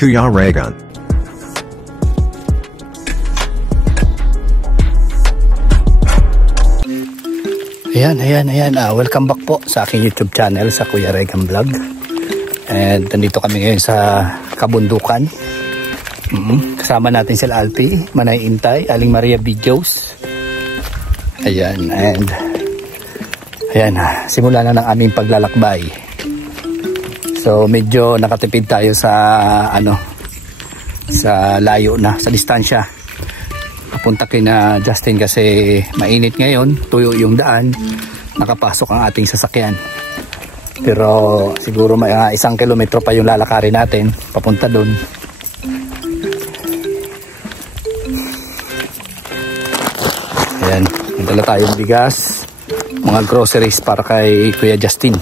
Kuya Raygun. Ayan. Welcome back po sa aking YouTube channel, sa Kuya Raygun Vlog. And nandito kami ngayon sa kabundukan. Kasama natin sila Alpi, Manay Intay, Aling Maria Videos. Ayan, simula na ng aming paglalakbay. So medyo nakatipid tayo sa sa layo na, sa distansya. Papunta kina Justin kasi mainit ngayon, tuyo yung daan, nakapasok ang ating sasakyan. Pero siguro may 1 kilometro pa yung lalakarin natin papunta doon. Ayan, nagdala tayong bigas, mga groceries para kay Kuya Justin.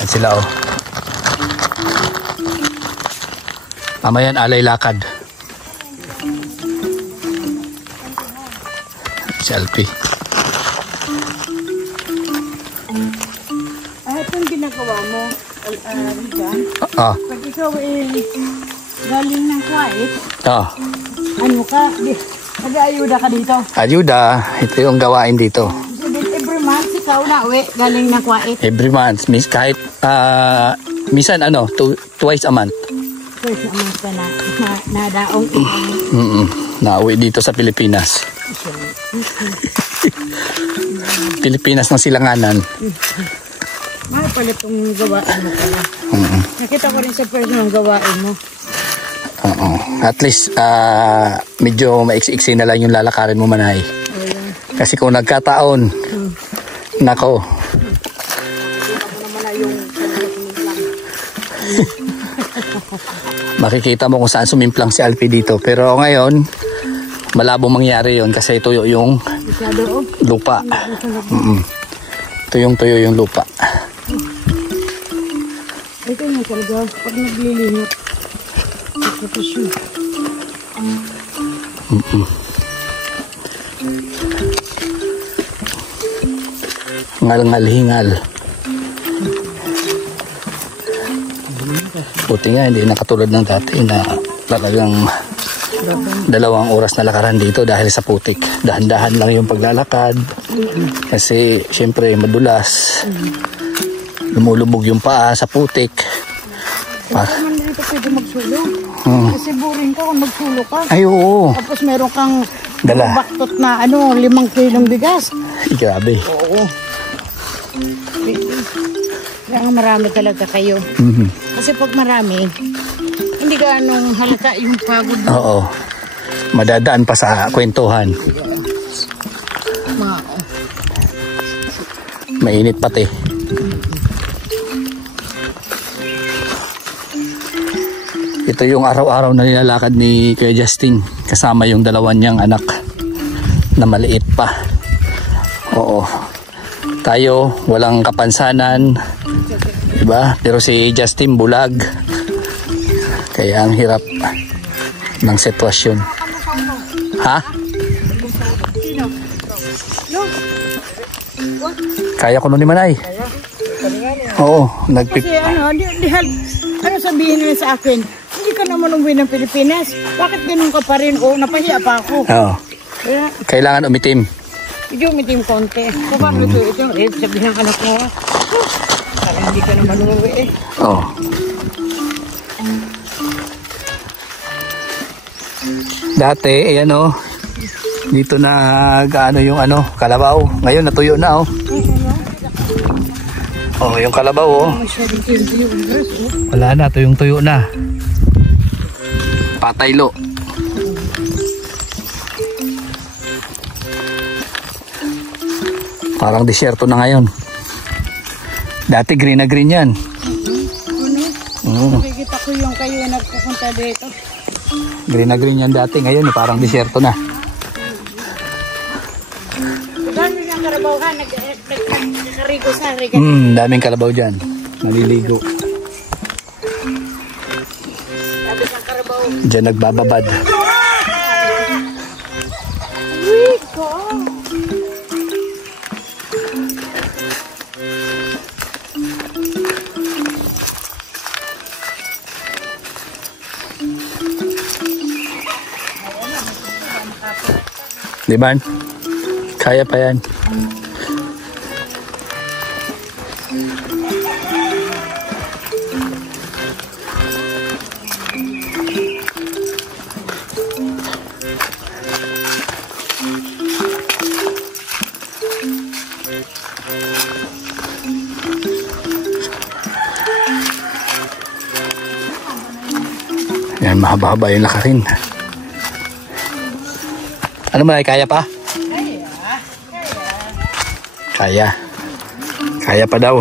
At sila Mamayan alay lakad. Si Alpi. Itong ginagawa mo, Rigan, pag ikaw galing ng Kuwait, ano ka, nag-ayuda ka dito? Ayuda, ito yung gawain dito. So, every month ikaw na uwi, galing ng Kuwait? Every month, kahit minsan twice a month. Twice a month ka na daong Nauwi dito sa Pilipinas. Pilipinas ng silanganan. Mahal pala itong gawain mo pala. Nakita ko rin sa personal gawain mo. At least medyo maiksi-iksi na lang yung lalakarin mo, Manay. Kasi kung nagkataon, nako. Makikita mo kung saan sumimplang si Alpi dito. Pero ngayon, malabo mangyari yon kasi tuyo yung lupa. Tuyong-tuyo yung lupa. Ito yung talaga, pag naglilimot. Ngal-ngal-hingal. Buti nga hindi nakatulad ng dati na talagang 2 oras na lakaran dito dahil sa putik. Dahan-dahan lang yung paglalakad kasi syempre madulas, lumulubog yung paa sa putik. Naman dito pwede magsulong kasi boring ka kung magsulo ka. Ay oo. Tapos meron kang dala baktot na 5 kilong bigas. Grabe. Oo. Kaya marami talaga kayo. Kasi pag marami, hindi ka anong halata yung pagod mo. Oo. Madadaan pa sa kwentuhan. Mainit pati. Ito yung araw-araw na nilalakad ni Kuya Justin kasama yung 2 niyang anak na maliit pa. Oo. Tayo walang kapansanan, diba? Pero si Justin bulag. Kaya ang hirap ng sitwasyon. Ha? Kaya ko nun ni Manay. Oo, Kasi sabihin nila sa akin, hindi ka naman umuwi ng Pilipinas. Bakit ganun ka pa rin? Napahiya pa ako. Oo. Kailangan umitim. Hindi umitim konti. So bakit ito? Sabihin ng anak mo, parang hindi ka naman umuwi Oo. Dati, ayan dito na yung kalabaw. Ngayon natuyo na yung kalabaw Wala na, tuyo na. Pataylo. Parang disyerto na ngayon. Dati green na green yan. Nakikita ko yung kayo nagpupunta dito. Green na green yan dati. Ngayon parang disyerto na. Dami ng karabaw ka. Nagkarigo sa riga. Daming kalabaw dyan. Naliligo. Dami ng karabaw. Diyan nagbababad. Di ba? Kaya pa yan. Yan, mahaba-haba yung lakarin. Ano mo, kaya pa? Kaya. Kaya pa daw.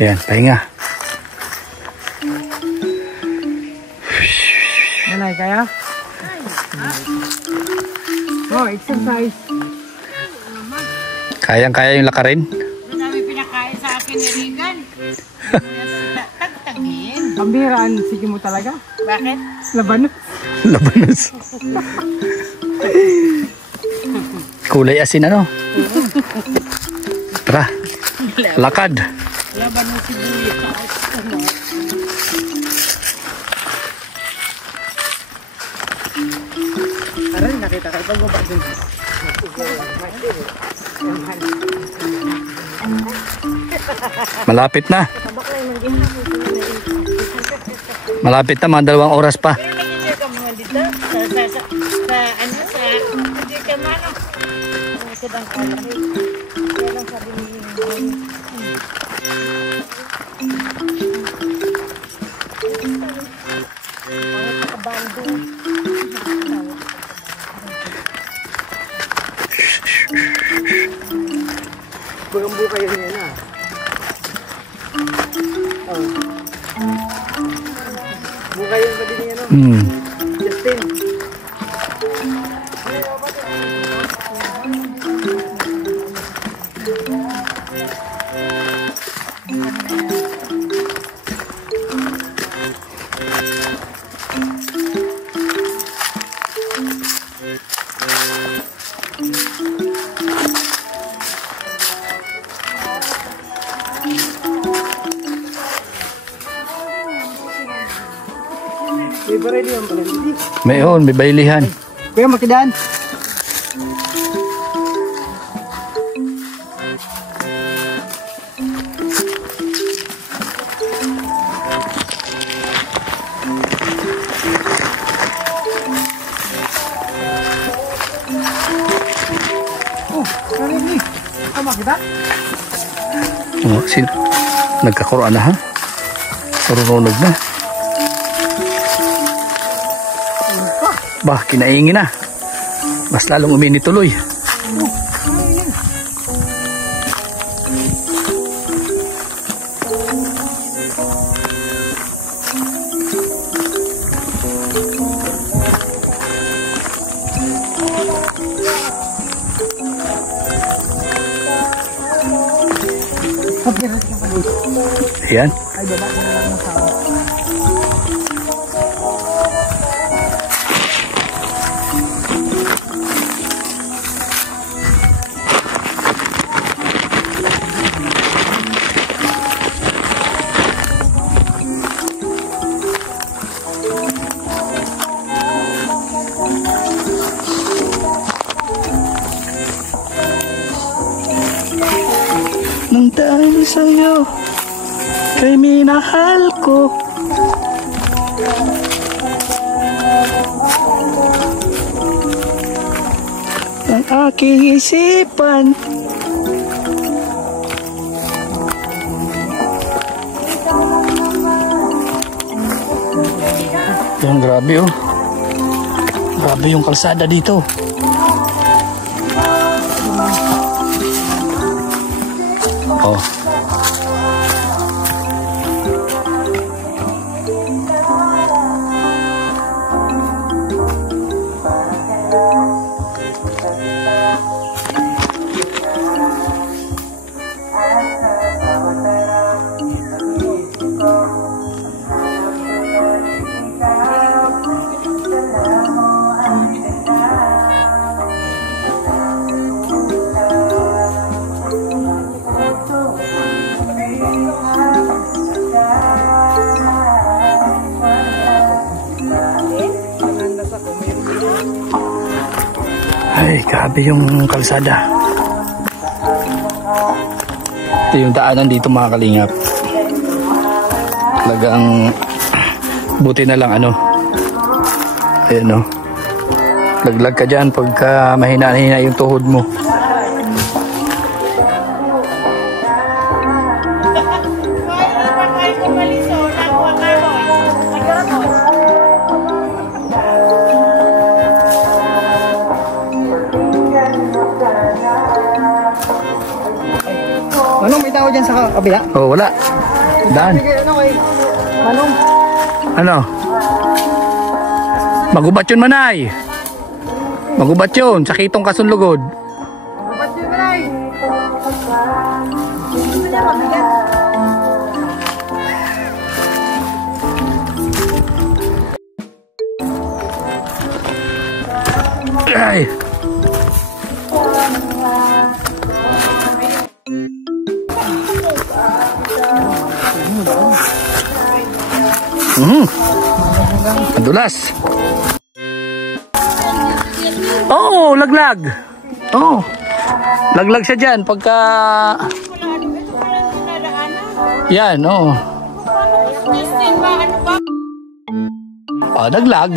Ayan, pahinga. Nanay, kaya? Oh, exercise. Kayang-kaya yung lakarin. Ang dami pinakain sa akin ni Regan. Tagtagin. Pambiraan, sige mo talaga. Bakit? Labanos. Labanos. Kulay asin ano? Tara. Lakad. Laban mo si Buya. Aray, nakita ka ito ba din? Malapit na. Malapit na, mga 2 oras pa. Pero nag-enjoy ka mga dito? Hindi ka mano. Sa dangkalahi. Kaya lang sabi ni Bukambu kayo niya na. Oh. Bukay yung pati niya, no? Justin. Mayroon, may bailihan. Kuya, makidaan. Oh, kalian ni. Tama kita? Oh, nagkakuroan na ha? Sarununog na. Bah, kinaingin na. Mas lalong uminit tuloy. Ayan. Ay, baba ko na lang ng tao. Nang dahil sa'yo, kay minahal ko. aking isipan. Yan, grabe oh. Grabe yung kalsada dito. Oh. Ay, grabe yung kalsada. Ito yung daanan dito mga kalingap. Talagang buti na lang ano. Ayan o. Laglag ka dyan pagka mahina-hina yung tuhod mo. Manong, may tao dyan sa kabila? Oh, wala. Daan. Manong. Ano? Magubat yun, Manay. Magubat yun. Sakitong kasunlugod. Magubat yun, Manay. Gusto niya mabigat. Ay. Madulas. Oh, laglag. Oh. Laglag siya diyan pagka yan, oh. Oh, naglag.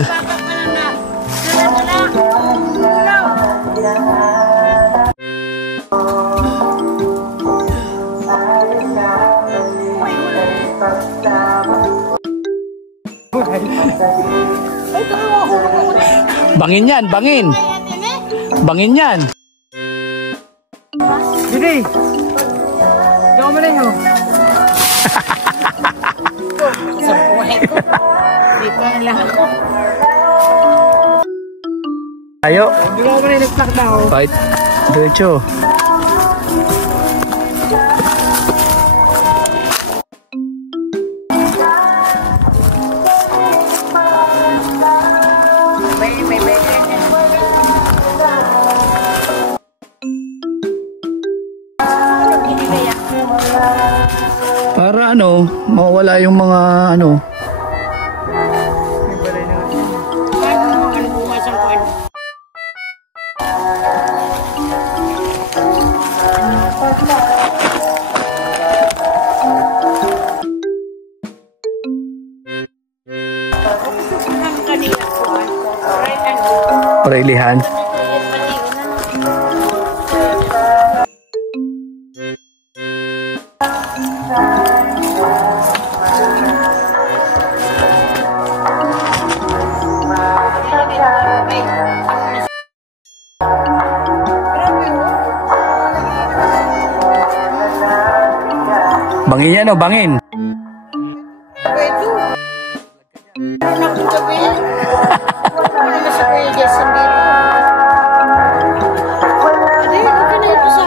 Bangin yan, bangin. Bangin yan. Judy. Diyan mo na yun. Sa buhay ko. Dito ang lahat ko. Ayo. Diyan mo na yung nagtak na ako. Right. Diretso. Para ano, mawala yung mga ano. Parailihan. Bangin yan o, bangin. Pwede. Ano ko gabi? Ano na sa kuya Jason dito? Adi, okay na ito sa...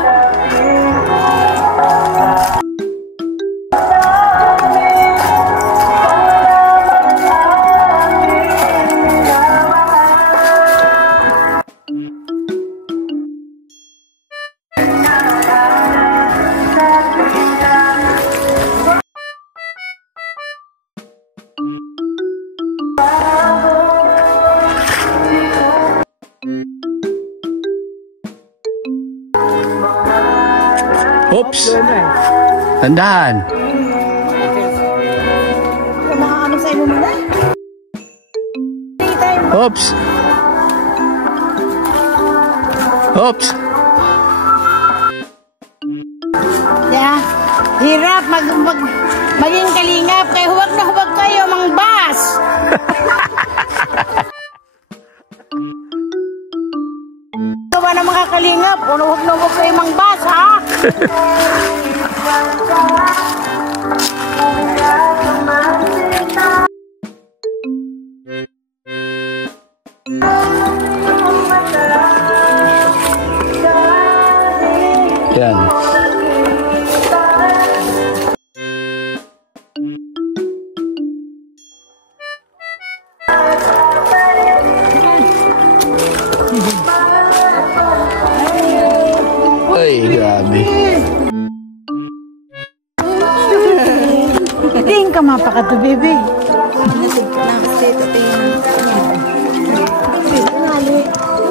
Oops. Tandaan. Nakakano sa imo muna? Oops. Oops! Yeah. Hirap maging kalingap. Kaya huwag na huwag kayo mangbas. Gawa na mga kalingap. Huwag na huwag kayo mangbas, ha? Yan. Ay, grabe. Tingin ka mapakato, baby.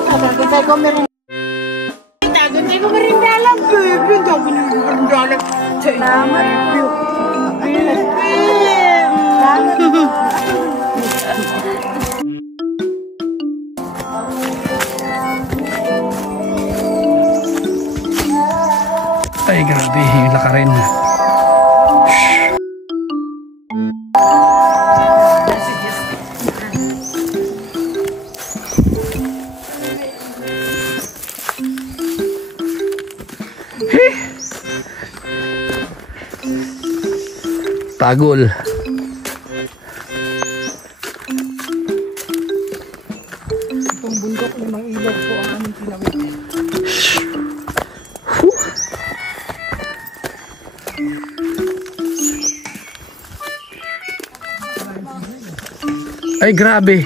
Tagantay ko merindalan, baby. Gabi na merindalan. Salamat po. Ay, grabe. Yung lakarin. Tagol. Itong bundok ni Mang Ilog po ang aming pinawit. Ay, grabe.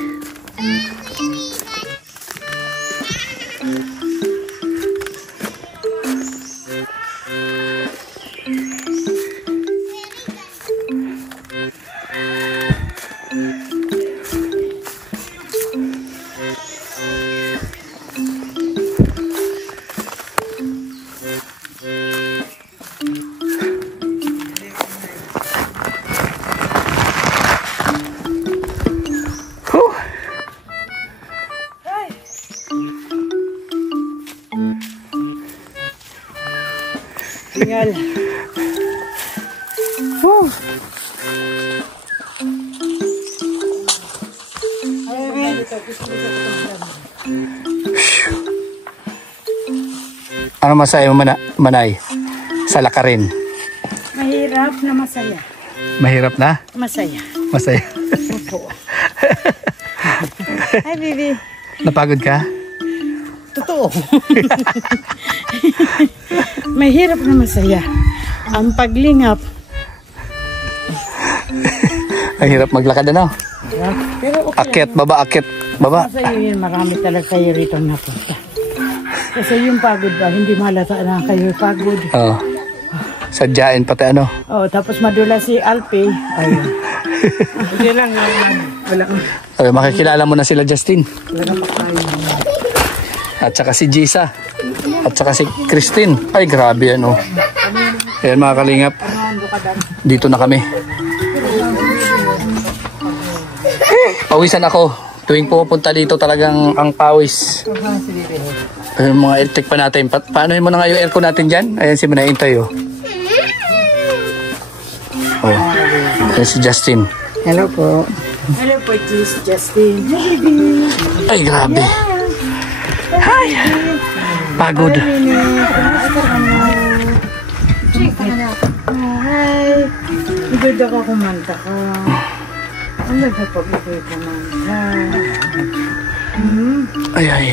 Tinggal. Woo. Ano masaya mo, Manay? Sa lakarin. Mahirap na masaya. Mahirap na? Masaya. Masaya. Opo. Hi, baby. Napagod ka? Totoo. Mahirap na masaya. Ang paglingap. Ang hirap maglakad, ano? Pero okay. Akyat, baba, akyat, baba. Masaya yun. Marami talaga kayo rito napunta. Kasi yung pagod ba, hindi malata na kayo pagod. Oo. Sadyain pati ano. Oh, tapos madula si Alpi. Ayun. Hindi lang, wala kang Ay, makikilala mo na sila, Justin. makain. At saka si Jisa. At saka si Christine. Ay, grabe ano. Ayan mga kalingap. Dito na kami. Pawisan ako. Tuwing pupunta dito talagang ang pawis. Yung mga electric pa natin. Paanohin mo na nga yung aircon natin dyan? Ayan si Manayintay oh. Oh. Ayan si Justin. Hello po. Hello po, Justin. Hey, baby. Ay, grabe. Hi. Pagod. Hi. Igod ako kumanta ka. Ang nagpapag-igod kumanta. Ay, ay.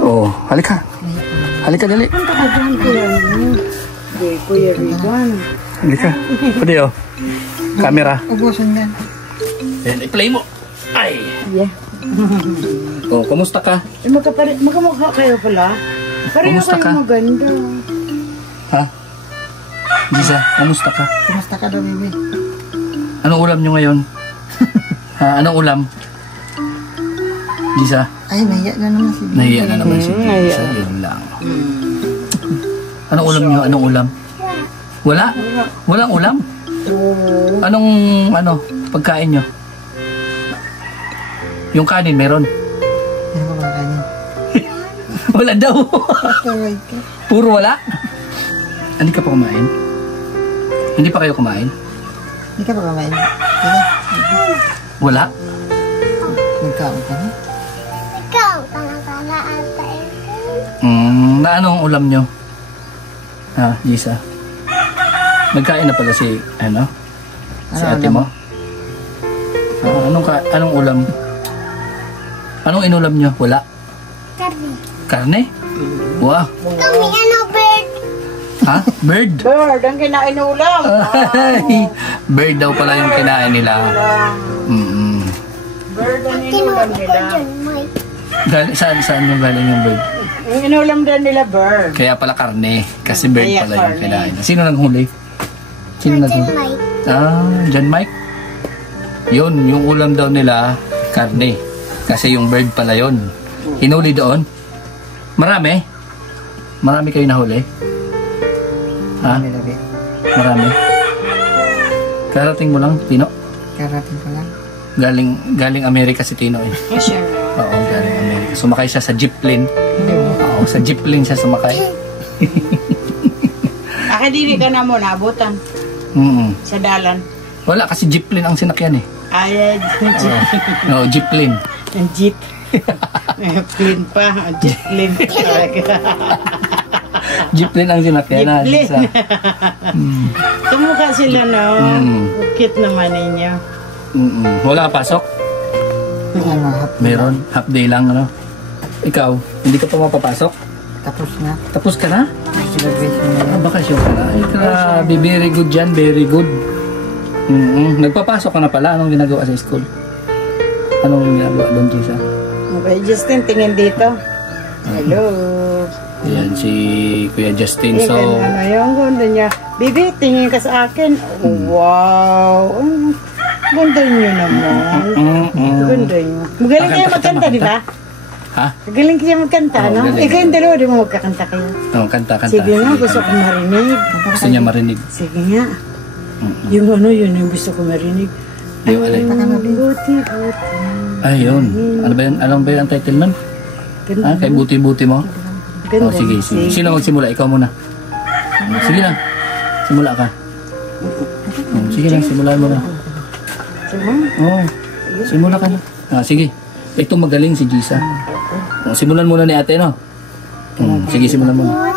Oh, halika. Halika, dali. Ang takadaan ko yan. Kuya Rigon. Halika. Pwede oh. Camera. Ubusin yan. Ayan, i-play mo. Ay. Yeah. Oh, kumusta ka? Magkamukha kayo pala. Pareho Kumusta kayo ka? maganda. Ha? Gisa, kumusta ka? Kumusta ka daw, baby? Anong ulam nyo ngayon? Ha, anong ulam? Gisa? Ay, nahiya na naman si baby. Nahiya na naman si nahiya. Gisa. Yun lang. Anong ulam nyo? Anong ulam? Wala? Walang ulam? Anong, pagkain nyo? Yung kanin meron? Wala daw. Aray ka. Puro wala? Hindi ka pa kumain? Hindi pa kayo kumain? Hindi ka ba kumain? Wala? Nagkaon ka na? Na anong ulam nyo? Ha, Gisa? Nagkain na pala si, ano? Si ate mo? Anong ulam? Anong inulam nyo? Wala? Karne. Karne? Wow. Kami bird. Ha? Bird? Bird, ang kinainulam. Ay, bird daw pala yung kinain nila. Bird ang inulam Kinuha ko nila. dyan, Mike. Saan yung galing yung bird? Ang inulam din nila, bird. Kaya pala karne. Kasi bird Kaya pala yung karne. kinain. Sino naghuli? Sino Dyan, naghuli? Mike. John Mike? Yun, yung ulam daw nila, karne. Kasi yung bird pala yun. Hinuli doon? Marami? Marami kayo nahuli? Ha? Nilabi. Marami? Karating mo lang, Tino? Karating ko lang. Galing Amerika si Tino eh. Oh, sure. Oo, galing Amerika. Sumakay siya sa jeepplane. Oo, sa jeepplane siya sumakay. Akadiri ka na mo, naabutan sa dalan. Wala kasi jeepplane ang sinakyan eh. Ay, Oo, jeepplane. ang jeep. Plane pa, jeep plane talaga. Jeepplane ang sinakyan na. Jeepplane. Tumukha sila, no? Cute naman ninyo. Wala ka pasok? Ano, hap. Meron. Half day lang, ano? Ikaw, hindi ka pa mapapasok? Tapos na. Tapos ka na? Celebration na. Bakasyon ka na. Ay, grabe. Very good dyan. Very good. Nagpapasok ka na pala. Anong ginagawa sa school? Anong ginagawa doon, Tisa? Okay, Justin, tingin dito. Hello. Ayan, si Kuya Justin. So, Ano yung ganda niya? Bibi, tingin ka sa akin. Wow. Ang ganda niyo naman. Ganda niyo. Magaling kayo magkanta, di ba? ha? Magaling kayo magkanta, Oo, no? galing. Ikaw yung dalawa, di mo magkakanta kayo. Oh, kanta. Sige nga, gusto ko marinig. Gusto niya marinig. Sige nga. Yung ano, yun yung gusto ko marinig. Yung alay. Buti. Ay, yun. Ano ba yun? Ano ba yun ang title nun? Ganda. Kay buti-buti mo? Ganda. Oh, sige. Sino magsimula? Ikaw muna. Sige na. Simula ka. Sige na, simulan mo na. Oh, simula ka na. Sige. Ito magaling si Gisa. Simulan muna ni ate, no? Sige, simulan muna.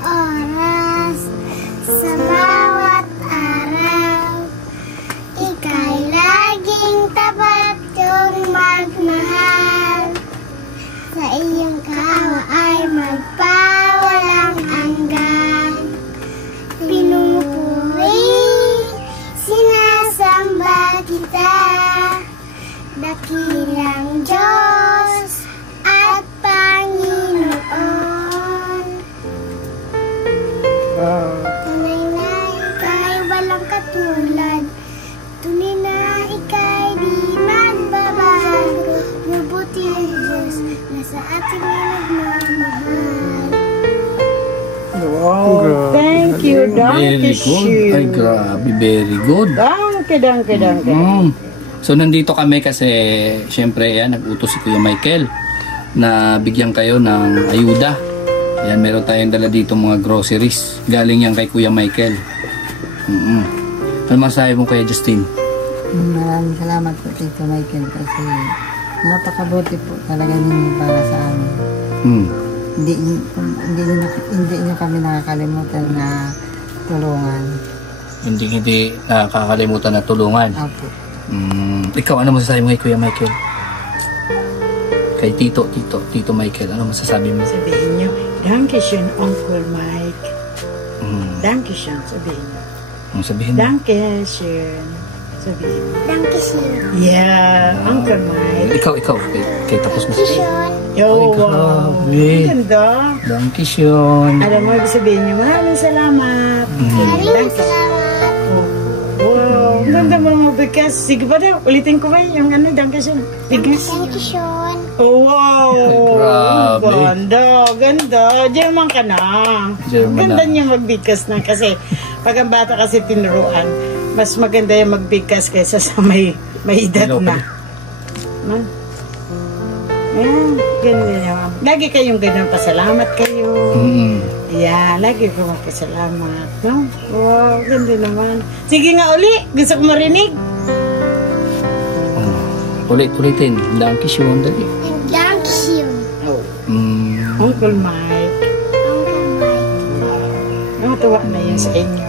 Oras sa bawat araw, ika'y laging tapat yung magmahal. Sa iyong kawa ay magpawalang hanggan. Pinupuri, sinasamba kita, dakilang Diyos at Panginoon. Tunay na ika'y walang katulad, tunay na ika'y di magbabago. Mabuti ang Diyos na sa ating nagmamahal. Wow. Thank you. Very Danke good. Ay, schön. grabe. Very good. Danke. So, nandito kami kasi, syempre, yan, nag-utos si Kuya Michael na bigyan kayo ng ayuda. Yan, meron tayong dala dito mga groceries. Galing yan kay Kuya Michael. Ano masahe mo, Kuya Justin? Maraming salamat po Tito Michael kasi napakabuti po talaga ninyo para sa amin. Hindi niyo kami nakakalimutan na tulungan. Hindi nakakalimutan na tulungan. Opo. Ikaw, ano masasabi mo kay Kuya Michael? Kay Tito Michael, ano masasabi mo? Sabihin niyo, Danke schön, Uncle Mike. Danke schön, sabihin niyo. Ano sabihin mo? Danke schön. Sabihin niyo. Danke schön. Yeah, Uncle Mike. Ikaw, kay tapos mo sabihin. Schön. Yo, wow. grabe. Ganda. Dankeschön. Alam mo, ibig sabihin niyo, maraming salamat. Maraming salamat. Wow, ang ganda mo mga bigas. Sige ba daw, ulitin ko ba yung ano, Danke schön. Bigas. Danke schön. Oh, wow. Grabe. Ganda. German ka na. German Ganda na. niya magbigkas na kasi pag ang bata kasi tinuruan, mas maganda yung magbigkas kaysa sa may edad Hello, na. Man. Ayan, ganyan yun. Lagi kayong ganyan, pasalamat kayo. Yeah, lagi ko magpasalamat. No? Wow, ganda naman. Sige nga uli, gusto ko marinig. Ulit-ulitin. Danke schön, dali. Dankeschön. Uncle Mike. Uncle Mike. Natuwa na yun sa inyo.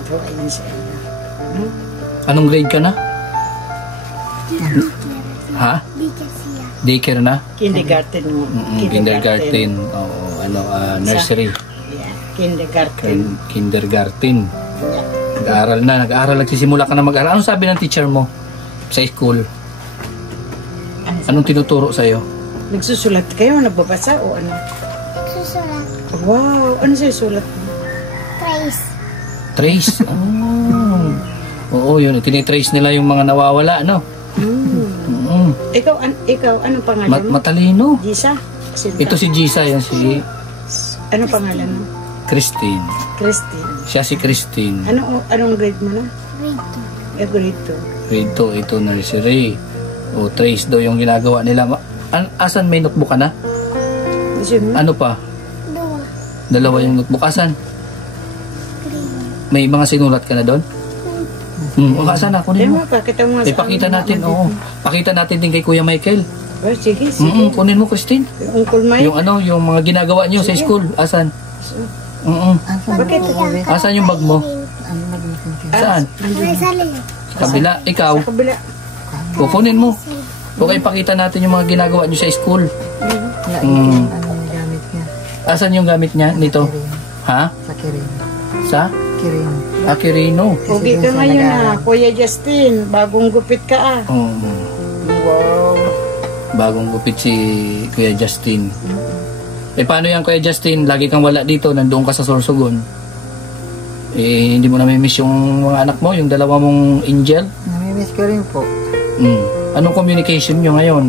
Natuwa yun sa inyo. Anong grade ka na? Ha? Daycare na? Kindergarten mo. Kindergarten. Oo, nursery. Yeah, kindergarten. Kindergarten. Yeah. Nag-aaral na. Nagsisimula ka na mag-aaral. Anong sabi ng teacher mo sa school? Anong tinuturo sa'yo? Nagsusulat kayo, nagbabasa o ano? Susulat. Wow, ano sa'yo sulat mo? Trace. Trace? Oo, yun. Tinitrace nila yung mga nawawala, no? Ikaw, anong pangalan mo? Matalino. Gisa? Ito si Gisa, yan si Anong pangalan mo? Christine. Christine. Siya si Christine. Anong grade mo na? Grade 2. Grade 2. Grade 2, ito nursery. O, trace daw yung ginagawa nila. Asan may notebook ka na? Sino? Ano pa? Dua. 2 yung notebook. Asan? Green. May mga sinulat ka na doon? O, asan na? Kunin mo. Pakita mo sa Ipakita amin. natin, oo. Pakita natin din kay Kuya Michael. Oh, sige. Kunin mo, Christine. Uncle Mike. Yung mga ginagawa niyo sa school. Asan? Bakit? Asan yung bag mo? Saan? May salin. Sa kabila. Ikaw. Sa kabila. Kukunin mo. Okay, pakita natin yung mga ginagawa niyo sa school. Ano yung gamit niya? Asan yung gamit niya nito? Ha? Sa Kirin. Sa? Kirin. Akirino. Pogi ka ngayon na, Kuya Justin. Bagong gupit ka ah. Wow. Bagong gupit si Kuya Justin. Paano yan, Kuya Justin? Lagi kang wala dito, nandoon ka sa Sorsogon. Hindi mo namimiss yung mga anak mo, yung dalawa mong angel? Namimiss ko rin po. Anong communication nyo ngayon?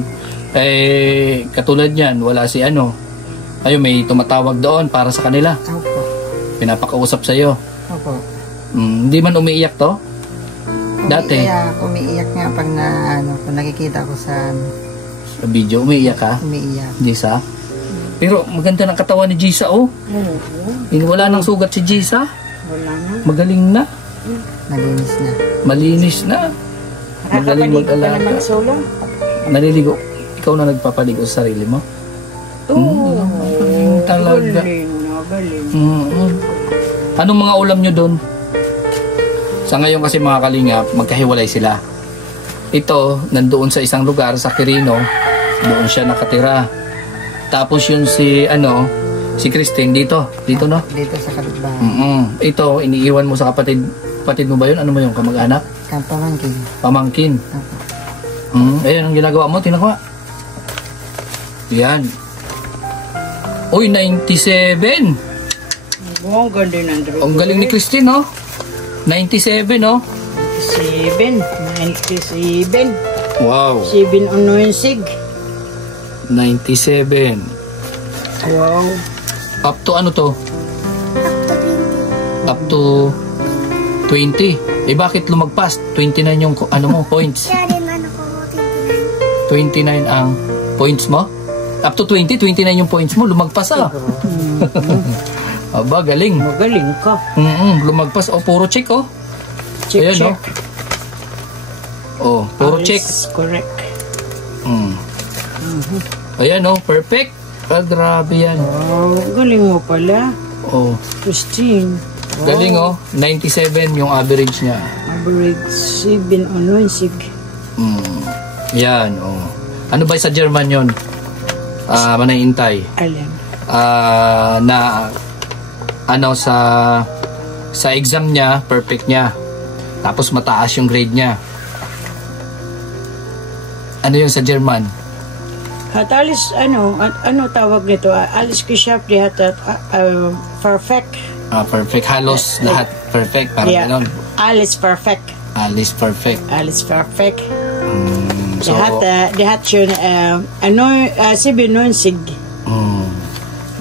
Katulad yan, wala si ano. Ayun, may tumatawag doon para sa kanila. Opo. Pinapakausap sa'yo. Opo. Hindi man umiiyak to? Dati? Umiiyak nga pag kung nakikita ko sa Sa video, umiiyak ka? umiiyak. Jisa? Pero maganda ng katawan ni Jisa, oh. Wala nang sugat si Jisa. Wala na. Magaling na. Malinis na. Malinis na. Magaling Nakakapaligo ka mag-alaga. naman solo? Naliligo. Ikaw na nagpapaligo sa sarili mo? Oo. Talaga. Galing na, galing. Anong mga ulam nyo doon? Sa ngayon kasi mga kalingap, magkahiwalay sila. Ito, nandoon sa isang lugar, sa Quirino, doon siya nakatira. Tapos yun si Christine dito, no? Dito sa kapitbahay. Ito, iniiwan mo sa kapatid mo ba yun? Ano mo yung kamag-anak? Pamangkin. Pamangkin. Opo. Ayun, ang ginagawa mo, tinakwa. Yan. Uy, 97! Oh, ang ganda ng drone. Ang galing ni Christine, no? 97, no? 97. Wow. 7 unoy sig. 97. Wow. Up to ano to? Up to 20. Bakit lumagpas? 29 yung points. Kaya rin ano ko, 29 ang points mo? Up to 20, 29 yung points mo. Lumagpas ah. Aba, galing. Magaling ka. Lumagpas. Puro check oh. Check, Ayan, check. Puro Alles check. correct. Ayan perfect. Grabe yan. Wow, galing mo pala. Christine. Wow. Galing 97 yung average niya. Average 7 unoy sig. Yan Ano ba sa German yon? Manayintay. Alam. Sa exam niya, perfect niya. Tapos mataas yung grade niya. Ano yun sa German? At alis, ano tawag nito? Alis geschafft, die hat perfect. Perfect. Halos lahat perfect. Parang ganon. Alles perfect. Alice perfect. Alles perfect. So, die hat schon 97.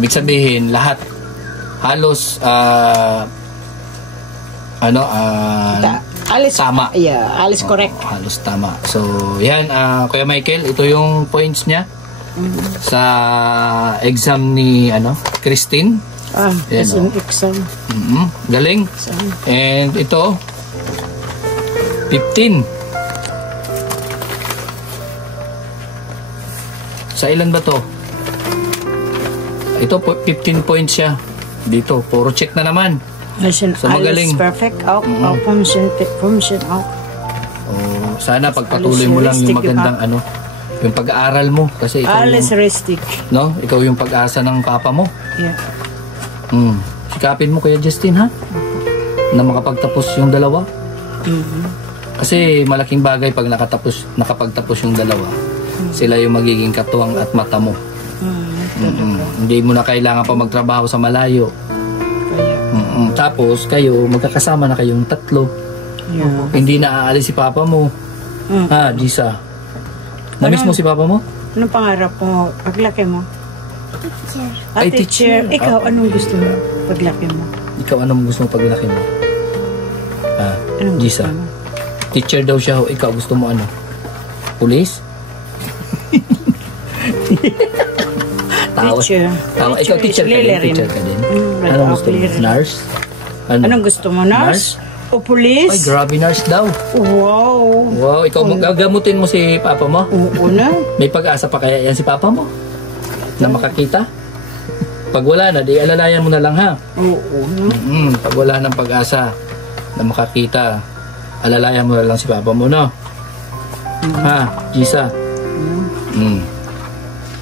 Ibig sabihin, lahat halos Alis, tama. Yeah, alis correct. Halos tama. So, yan, Kuya Michael, ito yung points niya sa exam ni Christine. Yan, As in exam. Galing. And ito, 15. Sa ilan ba to? Ito, 15 points siya. Dito, puro check na naman. So, magaling. Perfect. Function. Sana pagpatuloy mo lang yung magandang yung pag-aaral mo. Kasi ikaw ikaw yung pag-asa ng papa mo. Yeah. Sikapin mo Kuya Justin, ha? Na makapagtapos yung dalawa. Kasi malaking bagay pag nakapagtapos yung dalawa. Sila yung magiging katuwang at mata mo. Hindi mo na kailangan pa magtrabaho sa malayo. Tapos kayo, magkakasama na kayong tatlo. Yeah. Hindi na aalis si papa mo. Ha, Gisa? Namiss mo si papa mo? Anong pangarap mo paglaki mo? Teacher. Ay, teacher. Ikaw, anong gusto mo paglaki mo? Ikaw, anong gusto mo paglaki mo? Anong Gisa? gusto mo? Teacher daw siya. Ikaw, gusto mo ano? Police? Teacher. Tawa. Ikaw, teacher ka din. Teacher ka din. Anong gusto mo? Nurse? Anong gusto mo? Nurse? O police? Ay, grabe nurse daw. Wow. Wow, ikaw magagamutin mo si papa mo? Oo na. May pag-asa pa kaya yan si papa mo? Na makakita? Pag wala na, di alalayan mo na lang, ha? Oo na. Pag wala ng pag-asa na makakita, alalayan mo na lang si papa mo, no? Ha, Gisa?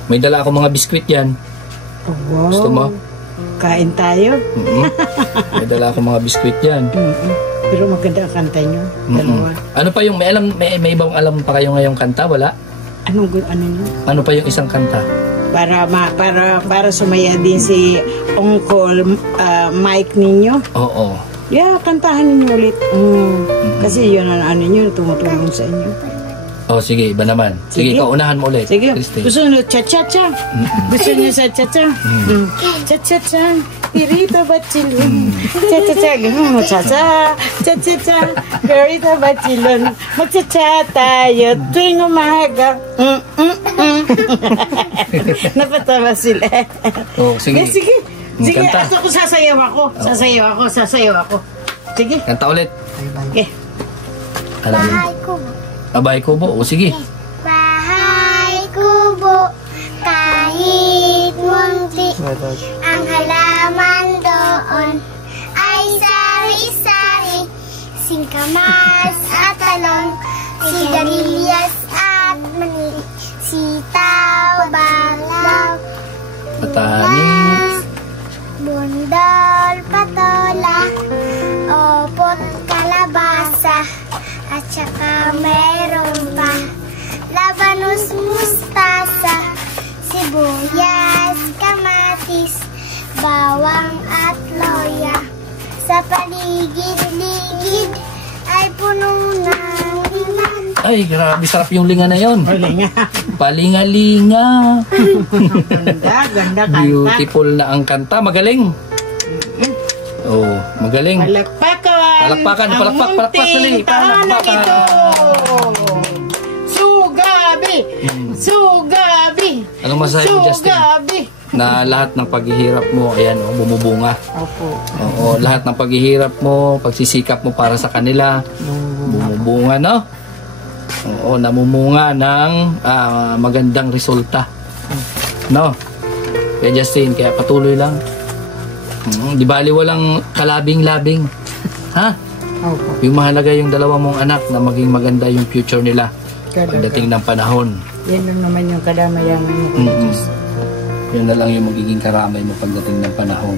May dala akong mga biskwit yan. Wow. Gusto mo? Kain tayo. May dala akong mga biskwit yan. Pero maganda ang kanta nyo. Dalawa. Ano pa yung, may ibang alam pa kayo ngayong kanta? Wala? Ano nyo? Ano pa yung isang kanta? Para sumaya din si Uncle Mike ninyo. Oo. Yeah, kantahan ninyo ulit. Kasi yun ang nyo, tumutulong sa inyo. Oh, sige, iba naman. Sige, ikaw unahan mo ulit. Sige, Christine. gusto nyo cha-cha-cha? Gusto nyo sa cha-cha? Cha-cha-cha, pirito bachilon. Cha-cha-cha, gano'n mo cha-cha. Cha-cha-cha, pirito bachilon. Mag-cha-cha tayo tuwing umaga. Napatawa sila. Oh, sige. Sige, Kanta. ako sasayaw ako. Sige. Kanta ulit. Okay. Alam mo? Bahay kubo. Abay ko bo. O, sige. Bahay kubo, kahit munti, ang halaman doon ay sari-sari, singkamas at talong, sigarilyas at mani, sitaw, balaw, Patanis. bundol, patola, opot, kalabasa, at saka meron pa labanos, mustasa, sibuyas, kamatis, bawang at loya. Sa paligid-ligid ay puno ng lingan. Ay, grabe. Sarap yung linga na yon. Palinga. Palinga-linga. Ganda kanta. Beautiful na ang kanta. Magaling. Oh, magaling. Palakpakan. Palakpak sali. Palakpakan. Sugabi. Anong masasabi mo, Justin? Sugabi. Na lahat ng paghihirap mo, ayan, bumubunga. Opo. Oo, lahat ng paghihirap mo, pagsisikap mo para sa kanila, bumubunga, no? Oo, namumunga ng magandang resulta. No? Kaya Justin, kaya patuloy lang. Di bali walang kalabing-labing. Ha? Opo. Yung mahalaga yung dalawa mong anak na maging maganda yung future nila pagdating ng panahon. Yan lang naman yung kadamayaman mo. Yun na lang yung magiging karamay mo pagdating ng panahon.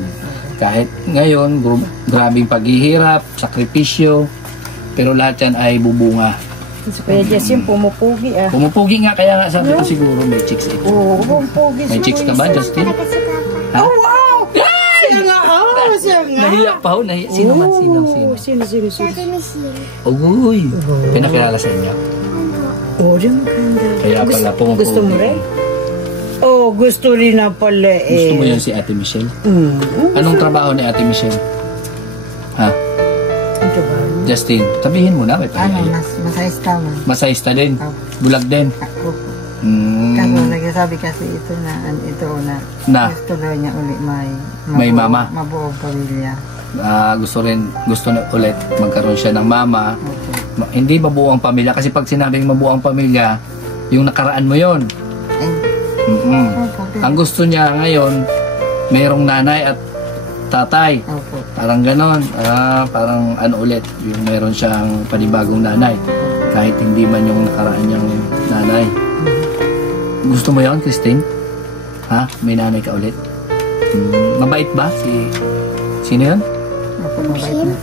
Kahit ngayon, grabing paghihirap, sakripisyo, pero lahat yan ay bubunga. Kaya Justin, pumupugi ah. Pumupugi nga, kaya nga sabi ko siguro may chicks ito. Oo, pumupugi. May chicks ka ba, Justin? Para si Papa. Ha? Oh, wow! Siya nga, siya nga. Nahiya pa ho. Sino man? Sino? Sino? Sabi Michelle. Uy! Pinakilala sa inyo? Oh, di maganda. Kaya pala pumupugi. Gusto mo rin? Oh, gusto rin na pala eh. Gusto mo yan si Ate Michelle? Anong trabaho ni Ate Michelle? Ha? Ito ba? Justin, sabihin mo na. May Ano, pahiya. masayista man. Masayista din. Opo. Bulag din. Opo. Mm. Kasi nagsasabi kasi ito na gusto daw niya uli May mama. Mabuong pamilya. Gusto na ulit magkaroon siya ng mama. Opo. Hindi mabuo ang pamilya. Kasi pag sinabing mabuo ang pamilya, yung nakaraan mo yon. Opo. Ang gusto niya ngayon, mayroong nanay at tatay. Opo. Parang ganon. Parang ano ulit, yung mayroon siyang panibagong nanay. Kahit hindi man yung nakaraan niyang nanay. Gusto mo yon, Christine? Ha? May nanay ka ulit? Mabait ba? Sino yun? Opo, mabait na.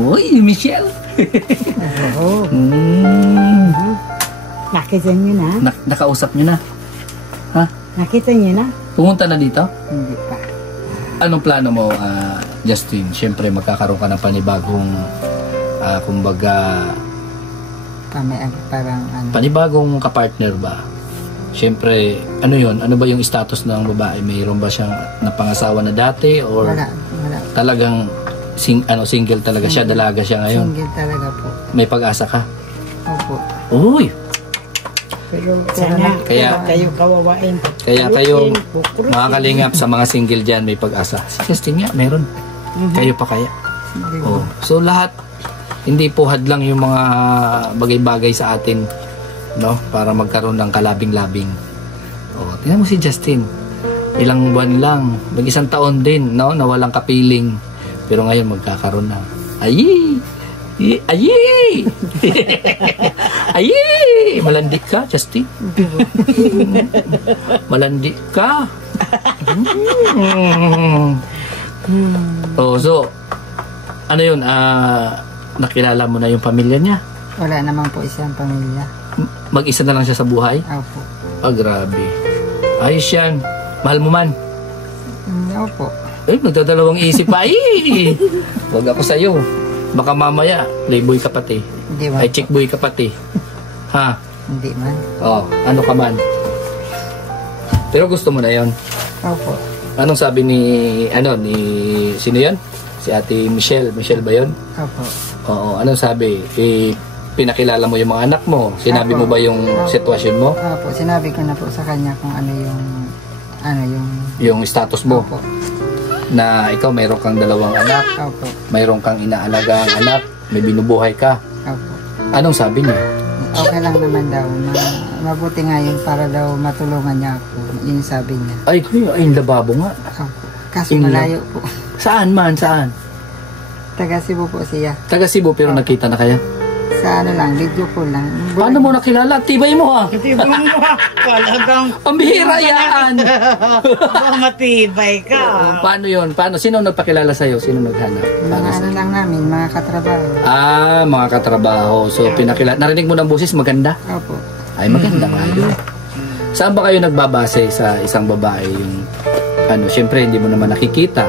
Uy, Michelle! Oo. Nakita niyo na? Nakausap niyo na? Ha? Nakita niyo na? Pumunta na dito? Hindi pa. Anong plano mo, Justin? Siyempre, magkakaroon ka ng panibagong, kumbaga, Parang ano. panibagong kapartner ba? Siyempre, ano yun? Ano ba yung status ng babae? Mayroon ba siyang napangasawa na dati? Or Wala. talagang single talaga siya? Dalaga siya ngayon? Single talaga po. May pag-asa ka? Opo. Uy! Pero sana Kaya- kayo kawawain. Kaya kayo, mga kalingap, sa mga single dyan, may pag-asa. Si Christine nga, meron. Kayo pa kaya? Oh. So lahat, hindi po hadlang yung mga bagay-bagay sa atin, no? Para magkaroon ng kalabing-labing. Oh, tingnan mo si Justin. Ilang buwan lang, mag-isang taon din, no? Na walang kapiling. Pero ngayon magkakaroon na. Ayi! Ayi! Ayi! Malandik ka, Justin. Malandik ka. Oh, so ano yun? Nakilala mo na yung pamilya niya? Wala naman po isang pamilya. Mag-isa na lang siya sa buhay? Opo. Grabe. Ayos yan. Mahal mo man. Opo. Nagdadalawang isip pa. Huwag ako sa'yo. Baka mamaya, playboy ka pati. Hindi man. Ay, chickboy ka pati. Ha? Hindi man. Oh, ano ka man. Pero gusto mo na yon. Opo. Anong sabi ni sino yan? Si Ate Michelle. Michelle ba yun? Opo. Oo, anong sabi? Pinakilala mo yung mga anak mo. Sinabi mo ba yung sitwasyon mo? Opo. Sinabi ko na po sa kanya kung ano yung Yung status mo? Opo. Na ikaw mayroon kang 2 anak, Opo. mayroon kang inaalagang anak, may binubuhay ka. Opo. Anong sabi niya? Okay lang naman daw. Mabuti nga yun para daw matulungan niya ako. Yun yung sabi niya. Ay, lababo nga. Opo. Kaso malayo po. Saan man? Saan? Taga Cebu po siya. Taga Cebu pero nakita na kayo? Sa ano lang, video ko lang. Paano mo nakilala? Tibay mo ha? Matibay mo. Talagang Pambihira yan! matibay ka. Paano yun? Sino nagpakilala sa'yo? Sino naghanap? Mga ano lang namin, mga katrabaho. Mga katrabaho. So, pinakilala. Narinig mo ng boses, maganda? Opo. Ay, maganda nga yun. Saan ba kayo nagbabase sa isang babae? Yung, syempre, hindi mo naman nakikita.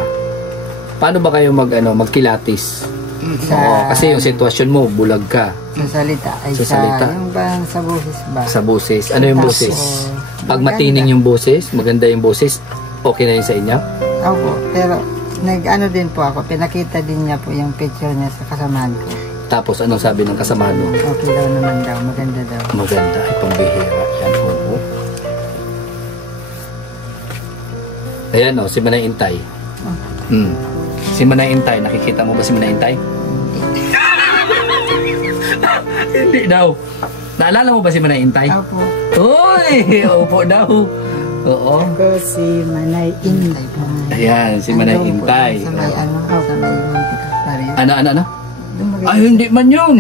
Paano ba kayo magkilatis? Oo, kasi yung sitwasyon mo, bulag ka. Sa salita. Ay, Sa salita. Yung bang sa boses ba? Sa boses. Ano yung Tapos, boses? Pag matining yung boses, maganda yung boses, okay na yun sa inyo? Opo. Pero, nag-ano din po ako. Pinakita din niya po yung picture niya sa kasamahan ko. Tapos, anong sabi ng kasama mo? Okay daw naman daw. Maganda daw. Maganda. Ay, pambihira. Yan, oo. Ayan, si Manay Intay. Si Manay Intay, nakikita mo ba si Manay Intay? Hindi daw. Naalala mo ba si Manay Intay? Opo. Uy! Opo daw. Oo. Ako si Manay Intay. Ayan, si Manay Intay. Sa may sa may barrio. Ano? Ay, hindi man yun.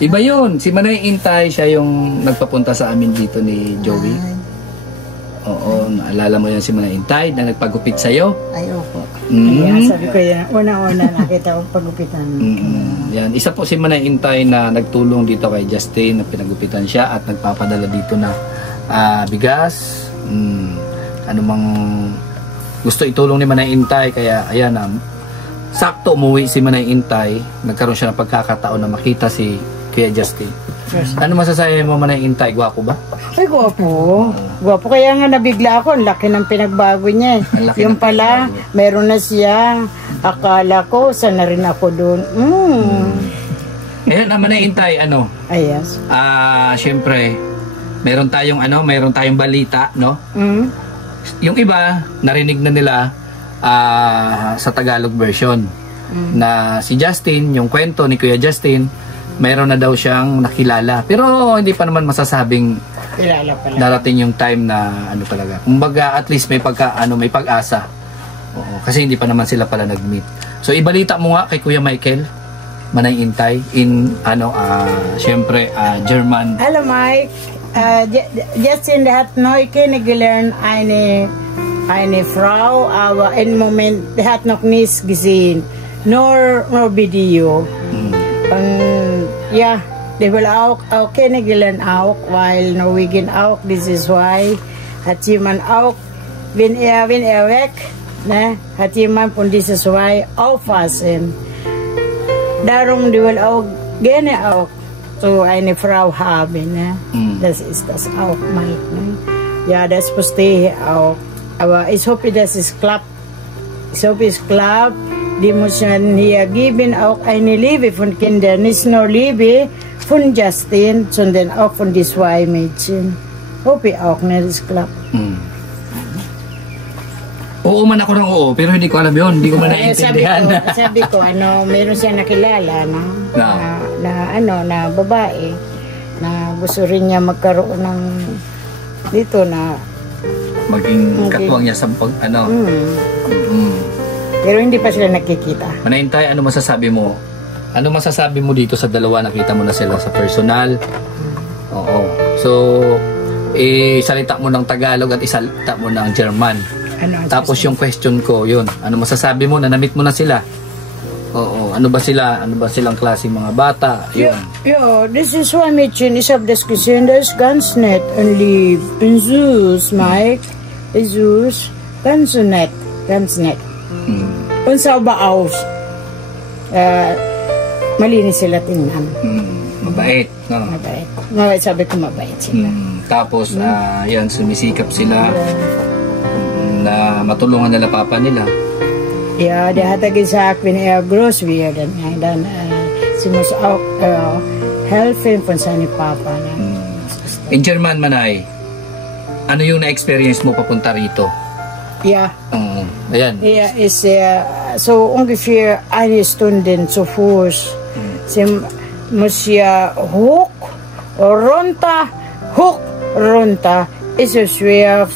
Iba yun. Si Manay Intay, siya yung nagpapunta sa amin dito ni Joey. Oo, naalala mo yan si Manay Intay na nagpagupit sa'yo? Ay, opo. Kaya sabi ko yan, una-una nakita ko pagupitan. Yan. Isa po si Manay Intay na nagtulong dito kay Justin na pinagupitan siya at nagpapadala dito na bigas. Ano mang gusto itulong ni Manay Intay. Kaya ayan sakto umuwi si Manay Intay. Nagkaroon siya ng pagkakataon na makita si Kuya Justin. Ano masasabi mo, Manay Intay? Gwapo ba? Ay, gwapo. Gwapo. Kaya nga nabigla ako. Ang laki ng pinagbago niya. Ang laki Yung ng pala, pinagbago. meron na siya. Akala ko, sana rin ako doon. Ayan, naman na intay, ano? Ayas. Siyempre, meron tayong balita, no? Yung iba, narinig na nila sa Tagalog version. Na si Justin, yung kwento ni Kuya Justin, mayroon na daw siyang nakilala. Pero hindi pa naman masasabing Kilala pala. darating yung time na ano talaga. Kumbaga at least may pag-asa. Oo, kasi hindi pa naman sila pala nag-meet. So ibalita mo nga kay Kuya Michael Manay Intay in syempre German. Hallo Mike, Justin hat neu kennengelernt eine Frau, aber im Moment hat noch nichts gesehen, nur Video. Ja, die will auch kennengelernt auch, weil Norwegen auch, this is why hat jemand auch, wenn er weg, ne, hat jemand von dieses why aufpassen. Darum die will auch gerne auch so eine Frau haben, ne? Das ist das auch mal, ne? Ja, das verstehe ich auch. Aber ich hoffe, dass es klappt. Ich hoffe, es klappt. Die müssen hier geben auch eine Liebe von Kindern. Nicht nur Liebe von Justin, sondern auch von den zwei Mädchen. Hoffe ich auch, ne, das klappt. Oo man ako ng oo, pero hindi ko alam yun. Hindi ko man naiintindihan. Sabi ko, meron siya nakilala na babae na gusto rin niya magkaroon ng dito na maging katwang niya sa Pero hindi pa sila nakikita. Manaintay, ano masasabi mo? Ano masasabi mo dito sa dalawa? Nakita mo na sila sa personal. Oo. So, isalita mo ng Tagalog at isalita mo ng German. Tapos yung question ko, yun. Ano masasabi mo? Nanamit mo na sila? Oo. Ano ba sila? Ano ba silang klaseng mga bata? Yun. Ja, das ist zwei Mädchen. Ich habe das gesehen. Das ist ganz nett und lieb und süß, Mike. Ist süß. Ganz so nett. Ganz nett. Und sauber aus. Malinis sila tingnan. Mabait. No? Mabait. Mabait, sabi ko mabait sila. Tapos, yan, sumisikap sila na matulungan nila papa nila. Ja, der hat gesagt, wenn groß wird, dann sie muss auch helfen von seinem Papa. In German, Manay, ano yung na-experience mo papunta rito? Ja. Ayan. Ja, ist so ungefähr 1 Stunde zu Fuß. Sie muss ja hoch, runter, ist es schwer.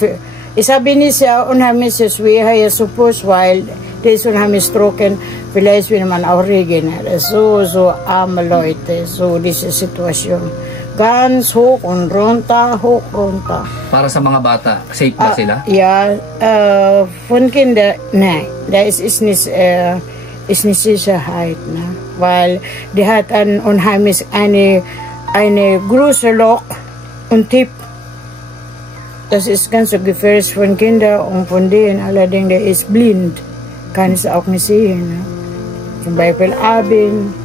Ich habe nicht unheimlich schwer hier zu Fuß, weil das ist unheimlich trocken. Vielleicht will man auch Regen. So arme Leute, so diese Situation. Ganz hoch und runter, hoch, runter. Para sa mga bata, safe ba sila? Ja, von Kindern, nein. Da ist nicht Sicherheit, ne? Weil die hat unheimlich eine große Loch und Tipp. Das ist ganz so gefährlich von Kindern und von denen. Allerdings, der ist blind. Kann es auch nicht sehen. Ne? Zum Beispiel Abend.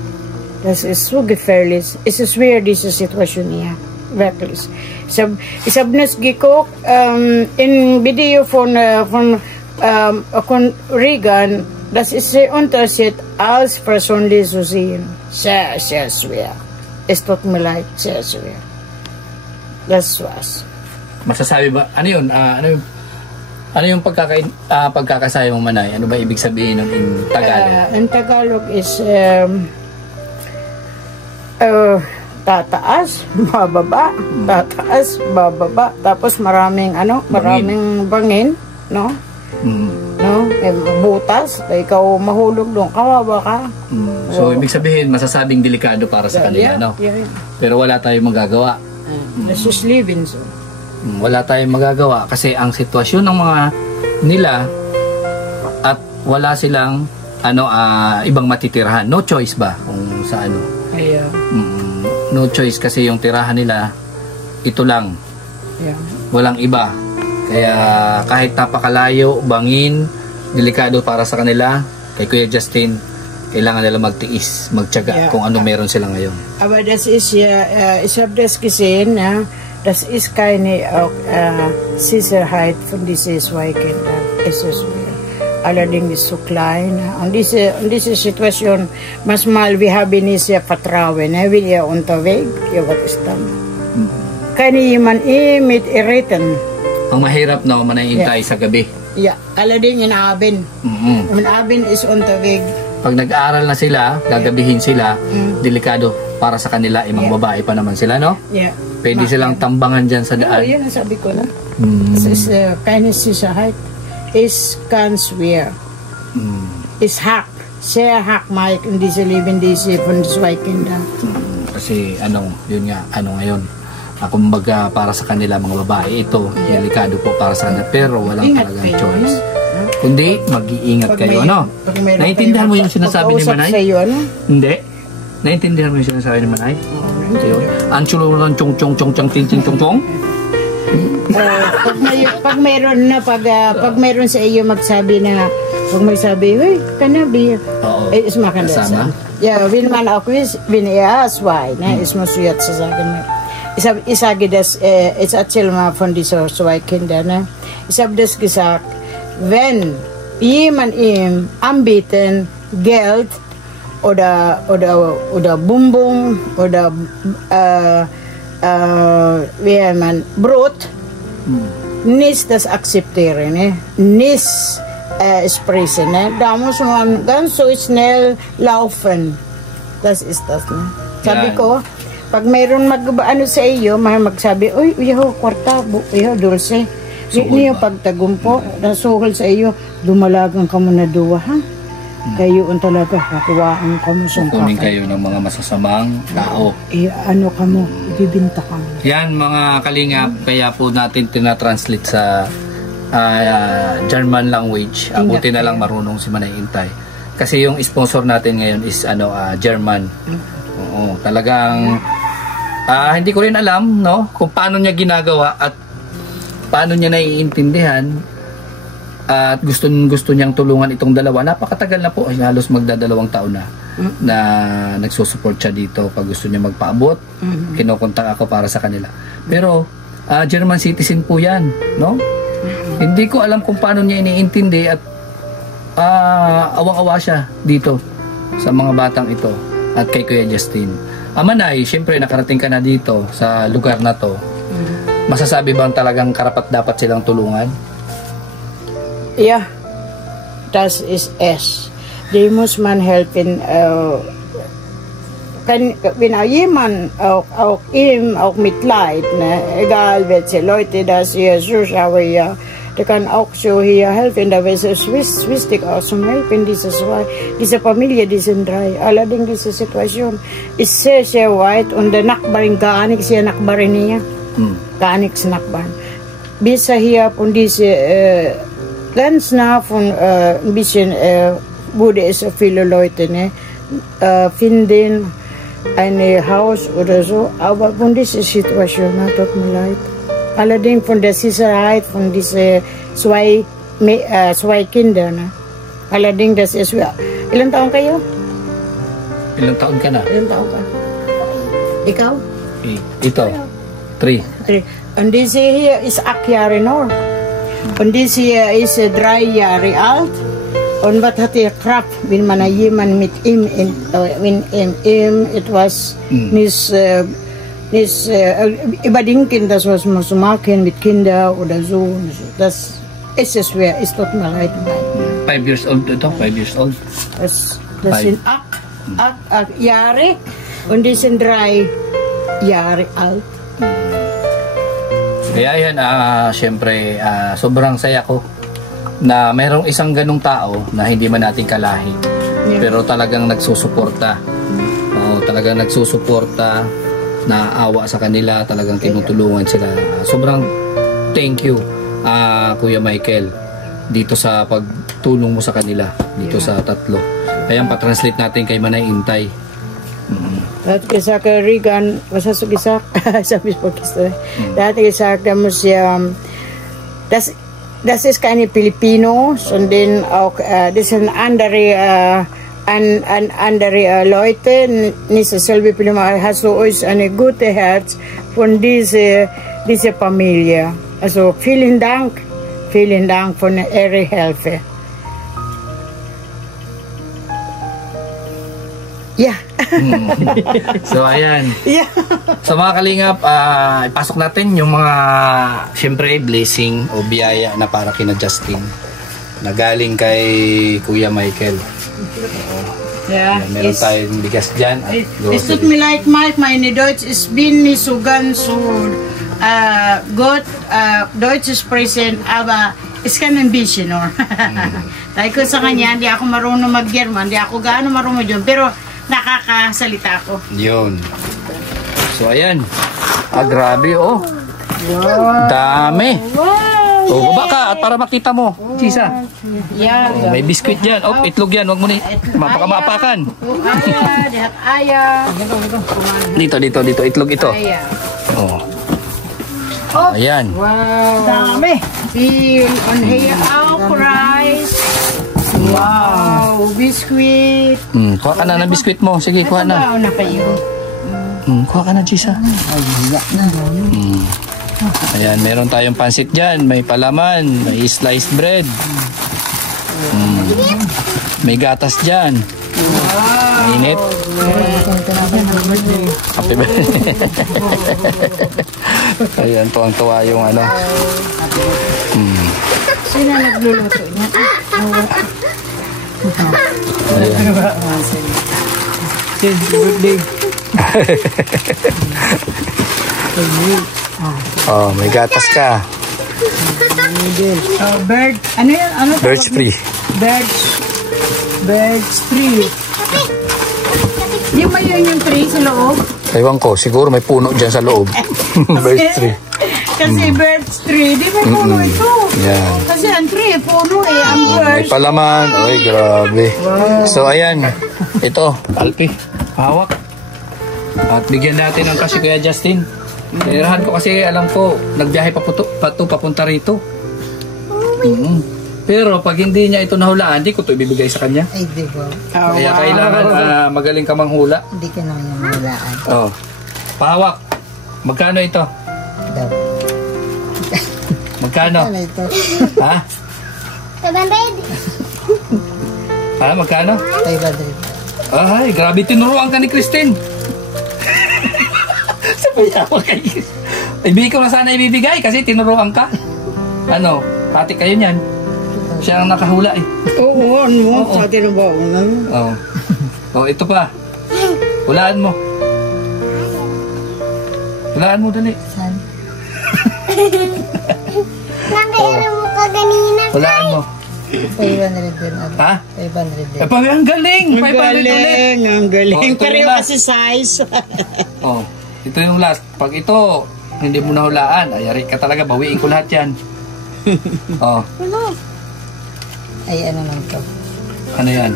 Das ist so gefährlich. Es ist schwer, diese Situation hier. Wirklich. Ich hab nicht geguckt, in Video von Regan. Das ist der Unterschied, als persönlich zu sehen. Sehr, sehr schwer. Es tut mir leid, sehr schwer. Das war's. Masasabi ba, ano yun? Ano yung pagkakasaya mong Manay? Ano ba ibig sabihin ng in Tagalog? In Tagalog is tataas, bababa, tataas, bababa. Tapos maraming bangin, no? No? Butas, ikaw mahulog doon, kawawa ka. So, ibig sabihin, masasabing delikado para sa kanila, no? Yeah. Pero wala tayong magagawa. This is living, so. Wala tayong magagawa kasi ang sitwasyon ng mga nila at wala silang ibang matitirahan. No choice ba kung sa ano? Yeah. No choice kasi yung tirahan nila ito lang. Yeah. Walang iba. Kaya kahit napakalayo, bangin, delikado para sa kanila, kay Kuya Justin, kailangan nila magtiis, magtiyaga kung ano meron sila ngayon. Aber das ist ich habe das gesehen, das ist keine Sicherheit von diesen zwei Kindern. Es ist schwer. allerdings ist so klein. Und diese Situation, manchmal, wir haben nicht sehr Vertrauen, ne? Wenn ihr unterwegs, ja, was ist dann? Kann jemand mit retten? Ang mahirap na manahintay sa gabi. Ja, allerdings in Abend. Und Abend ist unterwegs. Pag nag-aaral na sila, gagabihin sila, delikado para sa kanila, ibang babae pa naman sila, no? Ja. Pwede silang tambangan dyan sa daan. Yun ang sabi ko na. Es ist keine Sicherheit. Es ganz schwer. Es hakt. Sehr hakt, Mike, in diese Leben, diese von 2 Kindern. Kasi yun nga, ngayon. Kumbaga para sa kanila mga babae ito, delikado po para sa kanila, pero walang talagang choice. Kundi, mag-iingat kayo, ano? Naiintindihan mo yung sinasabi ni Manay? Sa'yo, ano? Hindi. Naiintindihan mo yung sinasabi ni Manay? Ang chulo ng chong-chong-chong-chong-ting-ting-chong-chong? Pag mayroon sa iyo magsabi na, pag magsabi, hey, kanabi, is makandasa. Ja, wenn man auch ist, wenn er es war, ne, ist man so jetzt zu sagen. Ich sage das, ich erzähle mal von diesen 2 Kindern, ne. Ich habe das gesagt, wenn jemand ihm anbieten Geld oder Bonbon oder wie man Brot, nicht das akzeptieren, ne? Nicht sprechen, ne? Da muss man ganz so schnell laufen. Das ist das, ne? Sabi ko, pag mayroon mag-ano sa iyo, magsabi, uy, iho, kwarta, iho, dulce. Niyo pagtagumpo, nasuhol sa iyo, dumalagang ka mo na duwa, ha? Kayo ang talaga, kakuwaan ka mo sa kunin kayo ng mga masasamang tao. Ano ka mo, ibibinta ka mo. Yan mga kalingap, kaya po natin tinatranslate sa German language. Buti na lang marunong si Manay Intay. Kasi yung sponsor natin ngayon is German. Oo, talagang hindi ko rin alam, no, kung paano niya ginagawa at paano niya naiintindihan. At gusto niyang tulungan itong dalawa. Napakatagal na po, halos magdadalawang taon na nagsusupport siya dito pag gusto niya magpaabot. Kinukontak ako para sa kanila. Pero German citizen po yan, no? Hindi ko alam kung paano niya iniintindi at awang-awa siya dito sa mga batang ito at kay Kuya Justin. Manay, syempre nakarating ka na dito sa lugar na to. Masasabi bang talagang karapat dapat silang tulungan? Ja, das ist es. Die muss man helfen. Wenn jemand auch ihm auch Mitleid, ne? Egal welche Leute das hier zuschauen, ja, der kann auch so hier helfen. Da wäre es wichtig auch zum Helfen, diese Familie, diese 3. Allerdings diese Situation ist sehr, sehr weit und der Nachbarin gar nichts, hier Nachbarin hier, gar nichts Nachbarn. Bis hier von diese ganz nah von ein bisschen wurde es so viele Leute finden ein Haus oder so, aber von dieser Situation tut mir leid. Allerdings von der Sicherheit von diesen 2 Kindern. Ne? Allerdings das ist ilang taon kayo? Ilang taon ka na? Ilang taon ka? Ikaw? Ito, 3. Und diese hier ist 8 Jahre noch. Und diese hier ist 3 Jahre alt. Und was hat er Kraft, wenn man jemand mit ihm, etwas nicht überdenken, das was man so machen mit Kindern oder so. Das ist es schwer, es tut mir leid. 5 years old ito, 5 years old. Das sind 8 Jahre und die sind 3 Jahre alt. Kaya yan, syempre, sobrang saya ko na mayroong isang ganong tao na hindi man natin kalahi. Pero talagang nagsusuporta. Talagang nagsusuporta, naawa sa kanila, talagang tinutulungan sila. Sobrang thank you, Kuya Michael, dito sa pagtulong mo sa kanila, dito sa 3. Kaya pa-translate natin kay Manay Intay. Dati gesagt, Regan, was hast du gesagt? Sabi ko gestern. Dati gesagt, da muss ja, das ist keine Filipino, sondern auch, das sind andere Leute, nicht dasselbe Filipino, hast du euch ein gutes Herz von dieser Familie. Also vielen Dank von Ihrer Hilfe. Yeah. So, ayan. Yeah. So, mga kalingap, ipasok natin yung mga, syempre, blessing o biyaya na para kina Justin na galing kay Kuya Michael. Yeah. Meron tayong bigas dyan. At Es tut mir leid, Mike, meine Deutsch ist bin nicht so ganz so gut. Deutsch sprechen, aber es kann ein bisschen, no? Dahil ko sa kanya, hindi ako marunong mag-German, hindi ako gaano marunong yun, pero nakakasalita ako. Yun. So, ayan. Grabe, oh. Dami. Oh, baba ka at para makita mo. Chisa. Yeah. Oh, may biskuit dyan. Oh, itlog yan. Huwag mo ni mapakamapakan. Aya, dihat aya. Dito. Itlog ito. Aya. Oh. Ayan. Wow. Dami. Feel on here auch rice. Wow, biskuit. Kuha ka na ng biskuit mo. Sige, kuha na. Na kayo. Kuha ka na, Chisa. Ayan, meron tayong pansit dyan. May palaman. May sliced bread. May gatas dyan. Mainit. Happy birthday. Ayan, tuwang-tuwa yung ano. Sino nagluluto niya? Oh, may gatas ka. Bird. Ano yan? Ano Birds free. Birds free. Di ba yun yung tree sa loob? Ewan ko, siguro may puno dyan sa loob. Birds free. Kasi birds tree, di ba puno ito? Yan. Kasi ang tree, puno eh. Ang May birds. palaman. Ay, grabe. So, ayan. Ito, Alpi. Hawak. At bigyan natin ng kasi Kuya Justin. Tinirahan ko kasi alam ko, nagbiyahe papunta rito. Pero pag hindi niya ito nahulaan, hindi ko ito ibibigay sa kanya. Ay, di ba? Kaya kailangan magaling ka manghula. Hindi ka naman yung mahulaan. Oh. Pahawak. Magkano ito? Daw. Magkano? Ano ito? Ha? 700. Magkano? 500. Ay, grabe tinuruan ka ni Christine. Sabay ako kay ibigay ko na sana ibibigay kasi tinuruan ka. Ano? Pati kayo niyan. Siya ang nakahula eh. Oo, ano? Pati na ba? Oh. Oh, ito pa. Hulaan mo. Hulaan mo dali. Saan? Nakailan mo ka ganina? Hulaan mo. 500 din. Ha? 500 din. Eh, pawi, ang galing. 500 ulit. Ang galing. Oh, ito Pareho na. kasi size. Oh, ito yung last. Pag ito, hindi mo nahulaan, ayari ka talaga, bawiin ko lahat yan. Oh, Ay, ano lang to? ano yan?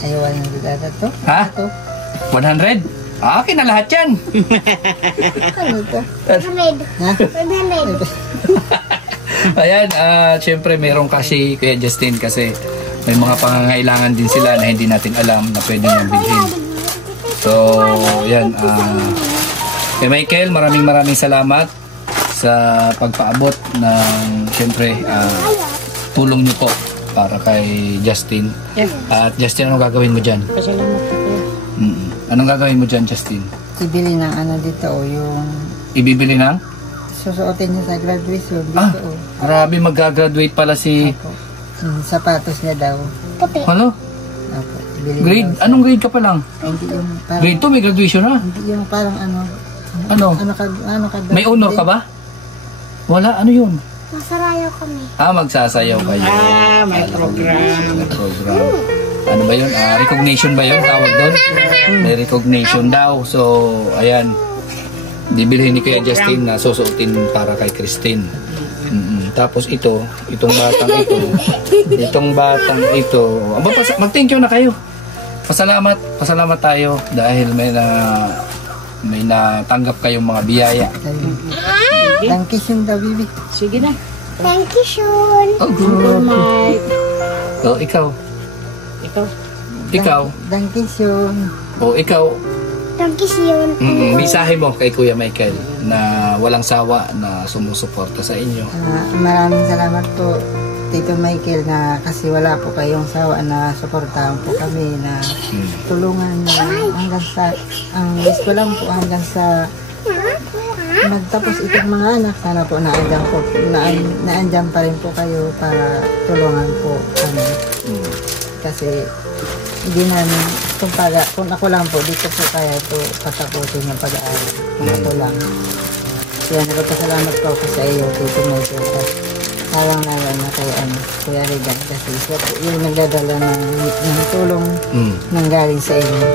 Ay, 100 ata to? Ha? Ito? 100? Akin na lahat yan. Ano to? 500. Ha? 500. Ayan, syempre meron kasi Kuya Justin kasi may mga pangangailangan din sila na hindi natin alam na pwede niyang bilhin. So, yan. Kay Michael, maraming salamat sa pagpaabot ng syempre tulong niyo po para kay Justin. At Justin, anong gagawin mo dyan? Pasalamat po. Anong gagawin mo dyan, Justin? Ibili ng ano dito, yung Ibibili ng? susuotin niya sa graduation dito. Grabe, mag-graduate pala si... Opo. Yung sapatos niya daw. Puti. Ano? Opo. Ibili Grade? daw. Anong grade ka pa lang? Hindi yung parang... Grade 2, may graduation na. Hindi yung parang ano... Ano? Ano ka May honor ka ba? Wala, ano yun? Masarayaw kami. Magsasayaw kayo. May program. May program. Ano ba yun? Recognition ba yun? Tawag doon? May recognition daw. So, ayan. Bibilhin ni Kuya Justin na susuotin para kay Christine. Tapos itong batang ito. Mag-thank you na kayo. Pasalamat tayo dahil may natanggap kayong mga biyaya. Tangkisin daw, bibi. Sige na. Thank you, Sean. Oh, good. Mike. Oh, ikaw. Ikaw. Tangkisin. Oh, ikaw. Thank you, Sean. Mensahe mo kay Kuya Michael na walang sawa na sumusuporta sa inyo. Maraming salamat po Tito Michael na kasi wala po kayong sawa na suportahan po kami na tulungan na hanggang sa ang wish ko lang po hanggang sa magtapos itong mga anak. Sana po naandyan pa rin po kayo para tulungan po kami. Kasi hindi namin kung ako lang po dito po kaya ito patapusin yung pag-aaral kung ako lang. Kaya nagpapasalamat po ako sa iyo Tito Michael. Parang nalang na kay Kuya Regan kasi siya po yung nagdadala ng tulong nang galing sa inyo.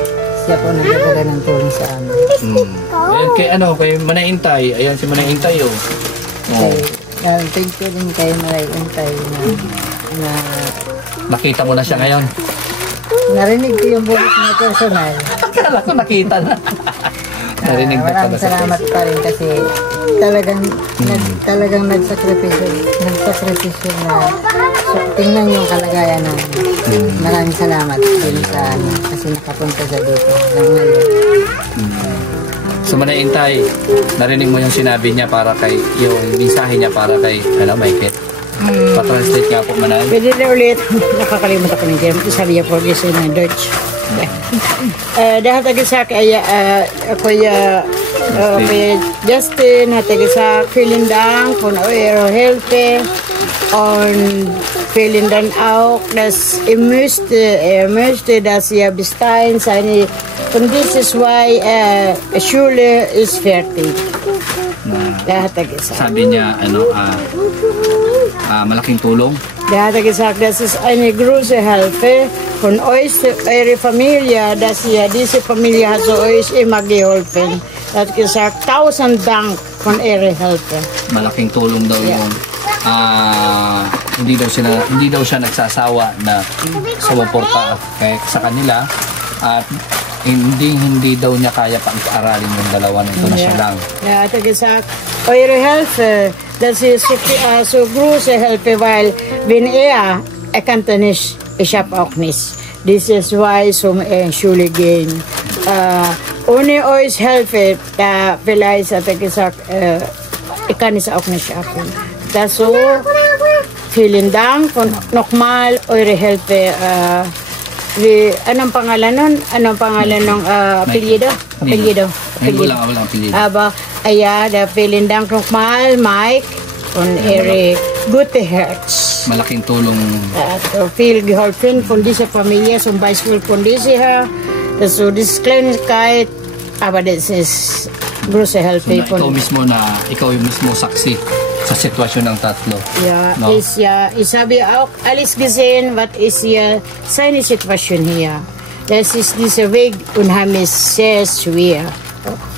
Siya po nagdadala ng tulong sa amin. Ayan kay Manay-Intay. Ayan si Manay-Intay oh. Thank you din kay Manay-Intay na Nakita mo na siya ngayon. narinig ko yung bulit na personal. Akala ko nakita na. Narinig mo Maraming salamat pa rin kasi talagang nagsakripisyo na tingnan yung kalagayan namin. Maraming salamat din sa kasi nakapunta sa dito hanggang ngayon. So Manay-Intay, narinig mo yung sinabi niya para kay, yung mensahe niya para kay Michael. Pa-translate nga po Manay. Pwede na ulit. Nakakalimut ako ng game. Sabi niya po kasi ng Dutch. Dahil tagi sa Kuya Justin, tagi sa vielen Dank von eurer Hilfe und vielen Dank auch, dass er möchte, dass ihr bis dahin seine von dieses zwei Schule ist fertig. Dahil tagi sa Sabi niya malaking tulong. Der hat gesagt, das ist eine große Hilfe von euch, eure Familie, dass ihr diese Familie hat euch immer geholfen. Er hat gesagt, 1000 Dank von eurer Hilfe. Malaking tulong daw yun. Hindi daw siya nagsasawa na sumuporta sa kanila at hindi daw niya kaya pag-aralin yung dalawa nito na siya lang. Er hat gesagt, eure Hilfe, das ist so große Hilfe, weil wenn er kann nicht, ich habe auch nichts. Das ist why zum Schule gehen. Ohne euch Hilfe, da vielleicht hat er gesagt, ich kann es auch nicht schaffen. Das so, vielen Dank und nochmal eure Hilfe. Anong pangalan nun? Anong pangalan ng apelyido? Apelyido. Walang apelyido. Aber, vielen Dank nochmal, Mike, und ihre gute Herz. Malaking tulong. Viel geholfen von dieser Familie, zum Beispiel von dieser her. Das so, das ist Kleinigkeit, aber das ist große Hilfe. Ikaw yung mismo saksi sa sitwasyon ng tatlo. Ja, no? Ich habe auch alles gesehen, was ist hier seine Situation hier. Das ist dieser Weg unheimlich sehr schwer.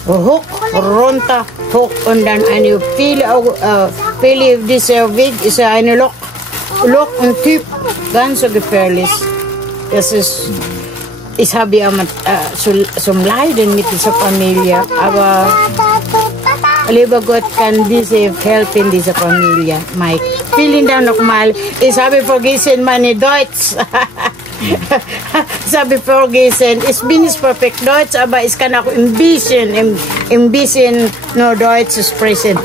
Hoch, runter, hoch und dann eine viele dieser Weg ist eine Loch und Typ, ganz so gefährlich. Das ist, ich habe ja zum Leiden mit dieser Familie, aber lieber Gott kann diese helfen, diese Familie, Mike. Vielen Dank nochmal. Ich habe vergessen meine Deutsch. Ich habe vergessen. Ich bin nicht perfekt Deutsch, aber ich kann auch ein bisschen nur Deutsch sprechen.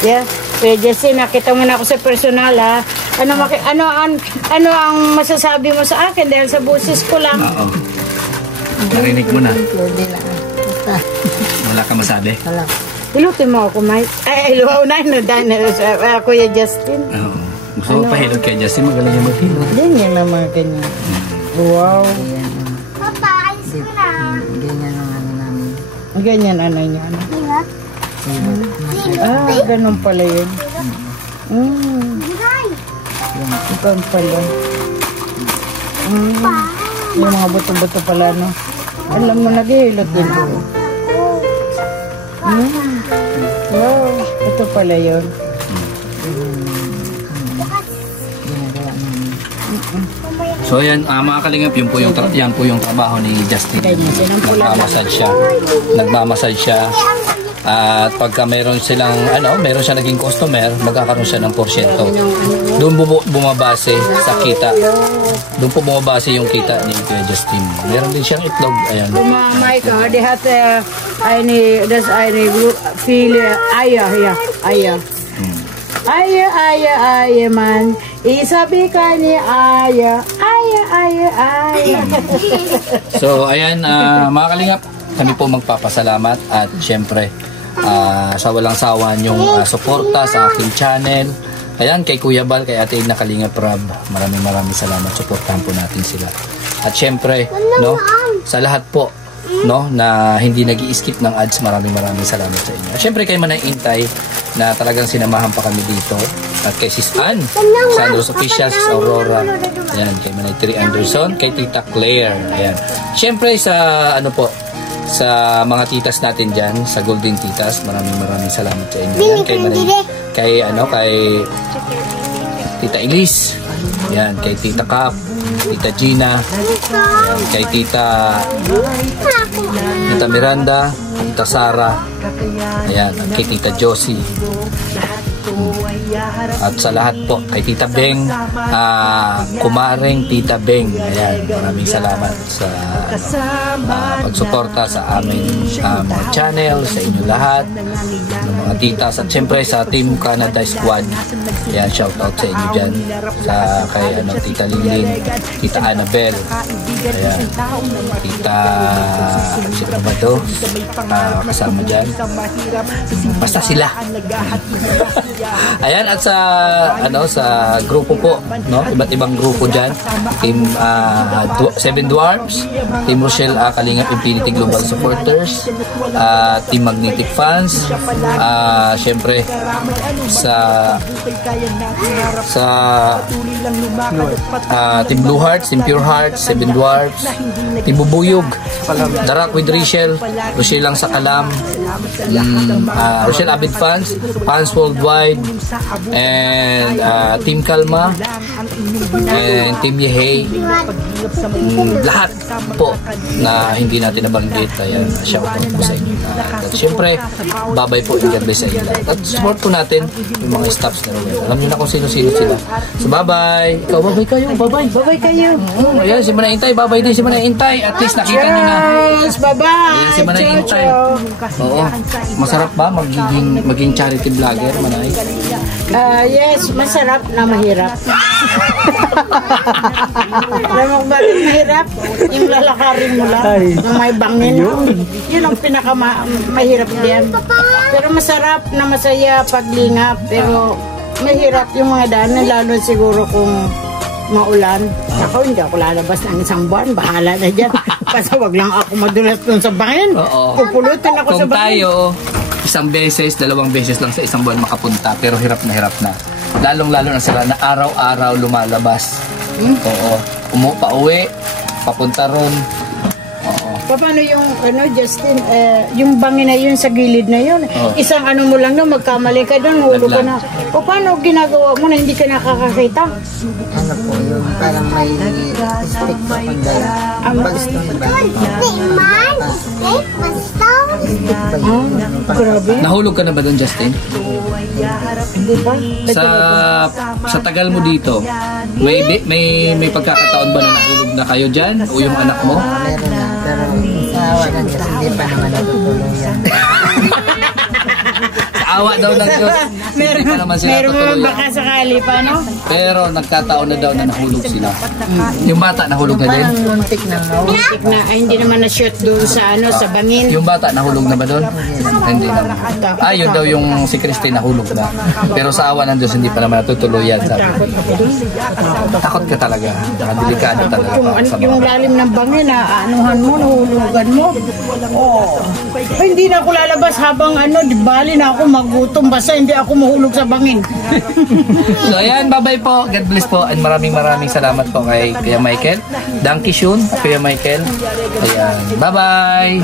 Ja, Jesse, nakita mo na ako sa personal ha. Ano ang masasabi mo sa akin dahil sa boses ko lang? Oo. Narinig mo na. Hindi na. Basta. Wala ka masabi? Wala. Hilutin mo ako, Mike. Luhaw na Kuya Justin. Oo. Gusto mo pahilot kay Justin, magaling yung maghilot. Ganyan lang mga ganyan. Wow. Papa, alis ko na. Ganyan ang ano namin. Ganyan ano niya. Ganun pala yun. Ganun pala. Yung mga buto-buto pala, no? Alam mo, naghihilot din po. Wow, ito pala yun. So yan, mga kalingap, yan po yung trabaho ni Justin. Nagmamassage siya. At pagka meron siya naging customer, magkakaroon siya ng porsyento. Doon bumabase sa kita. Doon po bumabase yung kita ni Justin. Meron din siyang itlog. Ayan. Mike, die hat viele Eier. Aya man. Isabi ka ni Aya. So ayan, mga kalingap, kami po magpapasalamat at syempre sa walang sawa niyong suporta sa aking channel. Ayan, kay Kuya Bal, kay Ate Edna Kalingap Rab, maraming salamat. Suportahan po natin sila. At syempre, no, sa lahat po, no, na hindi nag-i-skip ng ads, maraming salamat sa inyo. At syempre kay Manay Intay na talagang sinamahan pa kami dito. At kay Sis Ann, Sandro's Official, Sis Aurora. Ayan, kay Manay Terry Anderson, kay Tita Claire. Ayan. Syempre sa ano po, sa mga titas natin dyan, sa Golden Titas, maraming salamat sa inyo. Yan, kay Tita Elise, yan, kay Tita Cap, Tita Gina, kay Tita Miranda, Tita Sara, ayan, at kay Tita Josie. At sa lahat po, kay Tita Beng, kumaring Tita Beng, ayan, maraming salamat sa pagsuporta sa aming mga channel, sa inyo lahat, ng mga titas, at syempre sa Team Canada Squad, ayan, shout out sa inyo dyan, kay Tita Lilin, Tita Annabel, ayan, Tita sino ba to, kasama dyan, basta sila. Ayan, at sa grupo po, no, iba't ibang grupo diyan, Team Seven Dwarfs, Team Rochelle Kalingap Infinity Global Supporters, Team Magnetic Fans, syempre sa Team Blue Hearts, Team Pure Hearts, Seven Dwarfs, Team Bubuyog, Darak with Rochelle lang sa Kalam, Rochelle Avid Fans, Fans Worldwide, and Team Kalma, and Team Yehey, lahat po na hindi natin nabanggit. Ayan, shout out po sa inyo. At syempre, babay po, God bless sa inyo lahat. At support po natin yung mga staffs na rin. Alam niyo na kung sino-sino sila. So bye-bye. Ikaw, bye-bye kayo. Bye-bye kayo. Ayan, si Manay Intay. Bye-bye din si Manay Intay. At least nakita niyo na. Yes, bye-bye. Ayan, si Manay Intay. Oo. Masarap ba maging charity vlogger, Manay? Yes, masarap na mahirap. Alam mo bakit mahirap? Yung lalakarin mo lang, yung may bangin. Yun ang pinakamahirap diyan. Pero masarap na masaya paglingap. Pero mahirap yung mga daanan, lalo siguro kung maulan. Ako, hindi ako lalabas ng isang buwan. Bahala na dyan. Kasi wag lang ako madulas dun sa bangin. Pupulutin ako sa bangin. Kung tayo, isang beses, 2 beses lang sa isang buwan makapunta, pero hirap na. Lalong-lalo na sila na araw-araw lumalabas. Oo. Pauwi, papunta ron. Oo. Paano yung, Justin, yung bangin na yun sa gilid na yun? Isang mo lang na magkamali ka doon, hulog ka na. O paano ginagawa mo na hindi ka nakakakita? Ano po, yung parang may stick pa pandala. Ang bag-stone ba? Grabe. Nahulog ka na ba doon, Justin? Hindi ba? Sa tagal mo dito, may pagkakataon ba na nahulog na kayo dyan? O yung anak mo? Meron na, pero sa awa ng Diyos, hindi pa naman natutulong yan. Awa daw ng Diyos. Hindi pa naman sila tutuloy. Baka sakali pa, no? Pero nagkataon na daw na nahulog sila. Yung bata nahulog na din? Parang muntik na Muntik na. Ay, hindi naman na-shoot doon sa sa bangin. Yung bata nahulog na ba doon? Hindi naman. Yun daw yung si Christine nahulog na. Pero sa awa ng Diyos, hindi pa naman natutuluyan. Takot ka talaga. Delikado talaga. Yung lalim ng bangin, anuhan mo, nahulugan mo. Ay, hindi na ako lalabas habang di bali na ako magutom basta hindi ako mahulog sa bangin. So ayan, bye-bye po. God bless po. And maraming salamat po kay Kuya Michael. Danke schön, Kuya Michael. Ayan, bye-bye.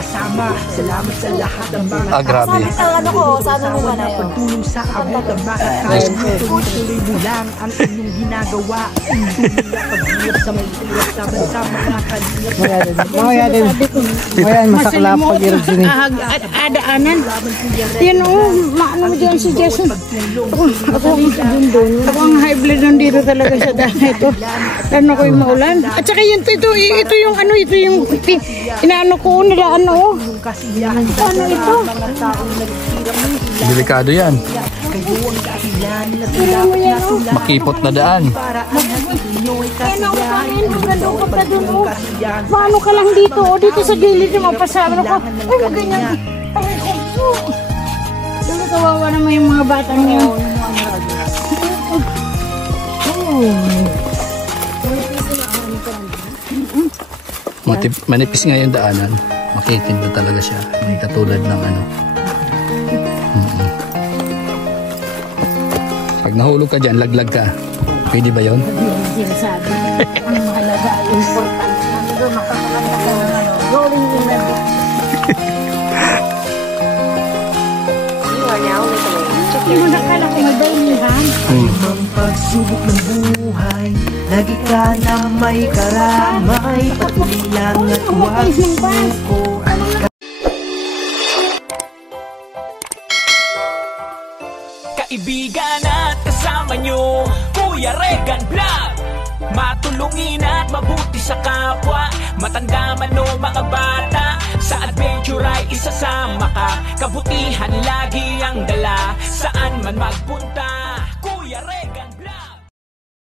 Salamat sa lahat ng mga grabe. Sana naman na yun. sa abot ang bakit. Tuloy mo lang ang inyong ginagawa. Paghirap sa may hirap sa mga kanilap. Mayan, masaklap pag-irap din. Adaanan. Yan maano mo dyan si Jason. Ako ang high blood nandito talaga sa dahil ito. Ano ko yung maulan. At saka ito yung inaano ko nila ano. Ano ito? Delikado yan. Makipot na daan. Paano ka lang dito? O dito sa gilid yung mapasama ko. Ay, maganyan. Ay, dito kawawa naman yung mga batang niyo. Manipis nga yung daanan. Makitid na talaga siya. May katulad ng ano. Pag nahulog ka dyan, laglag ka. Pwede ba yun? Hindi sinasabi. Ang mahalaga, important. Nandito, makakalanda ka ng ano. Rolling in the book. Hindi mo nakala kung may bainihan. Ang pagsubok ng buhay, lagi ka na may karamay. Patuloy lang at huwag suko. Kaibigan at kasama nyo, Kuya Regan Vlog. Matulungin at mabuti sa kapwa, matanda man o mga bata. Sa adventure ay isasama ka, kabutihan lagi ang dala, saan man magpunta.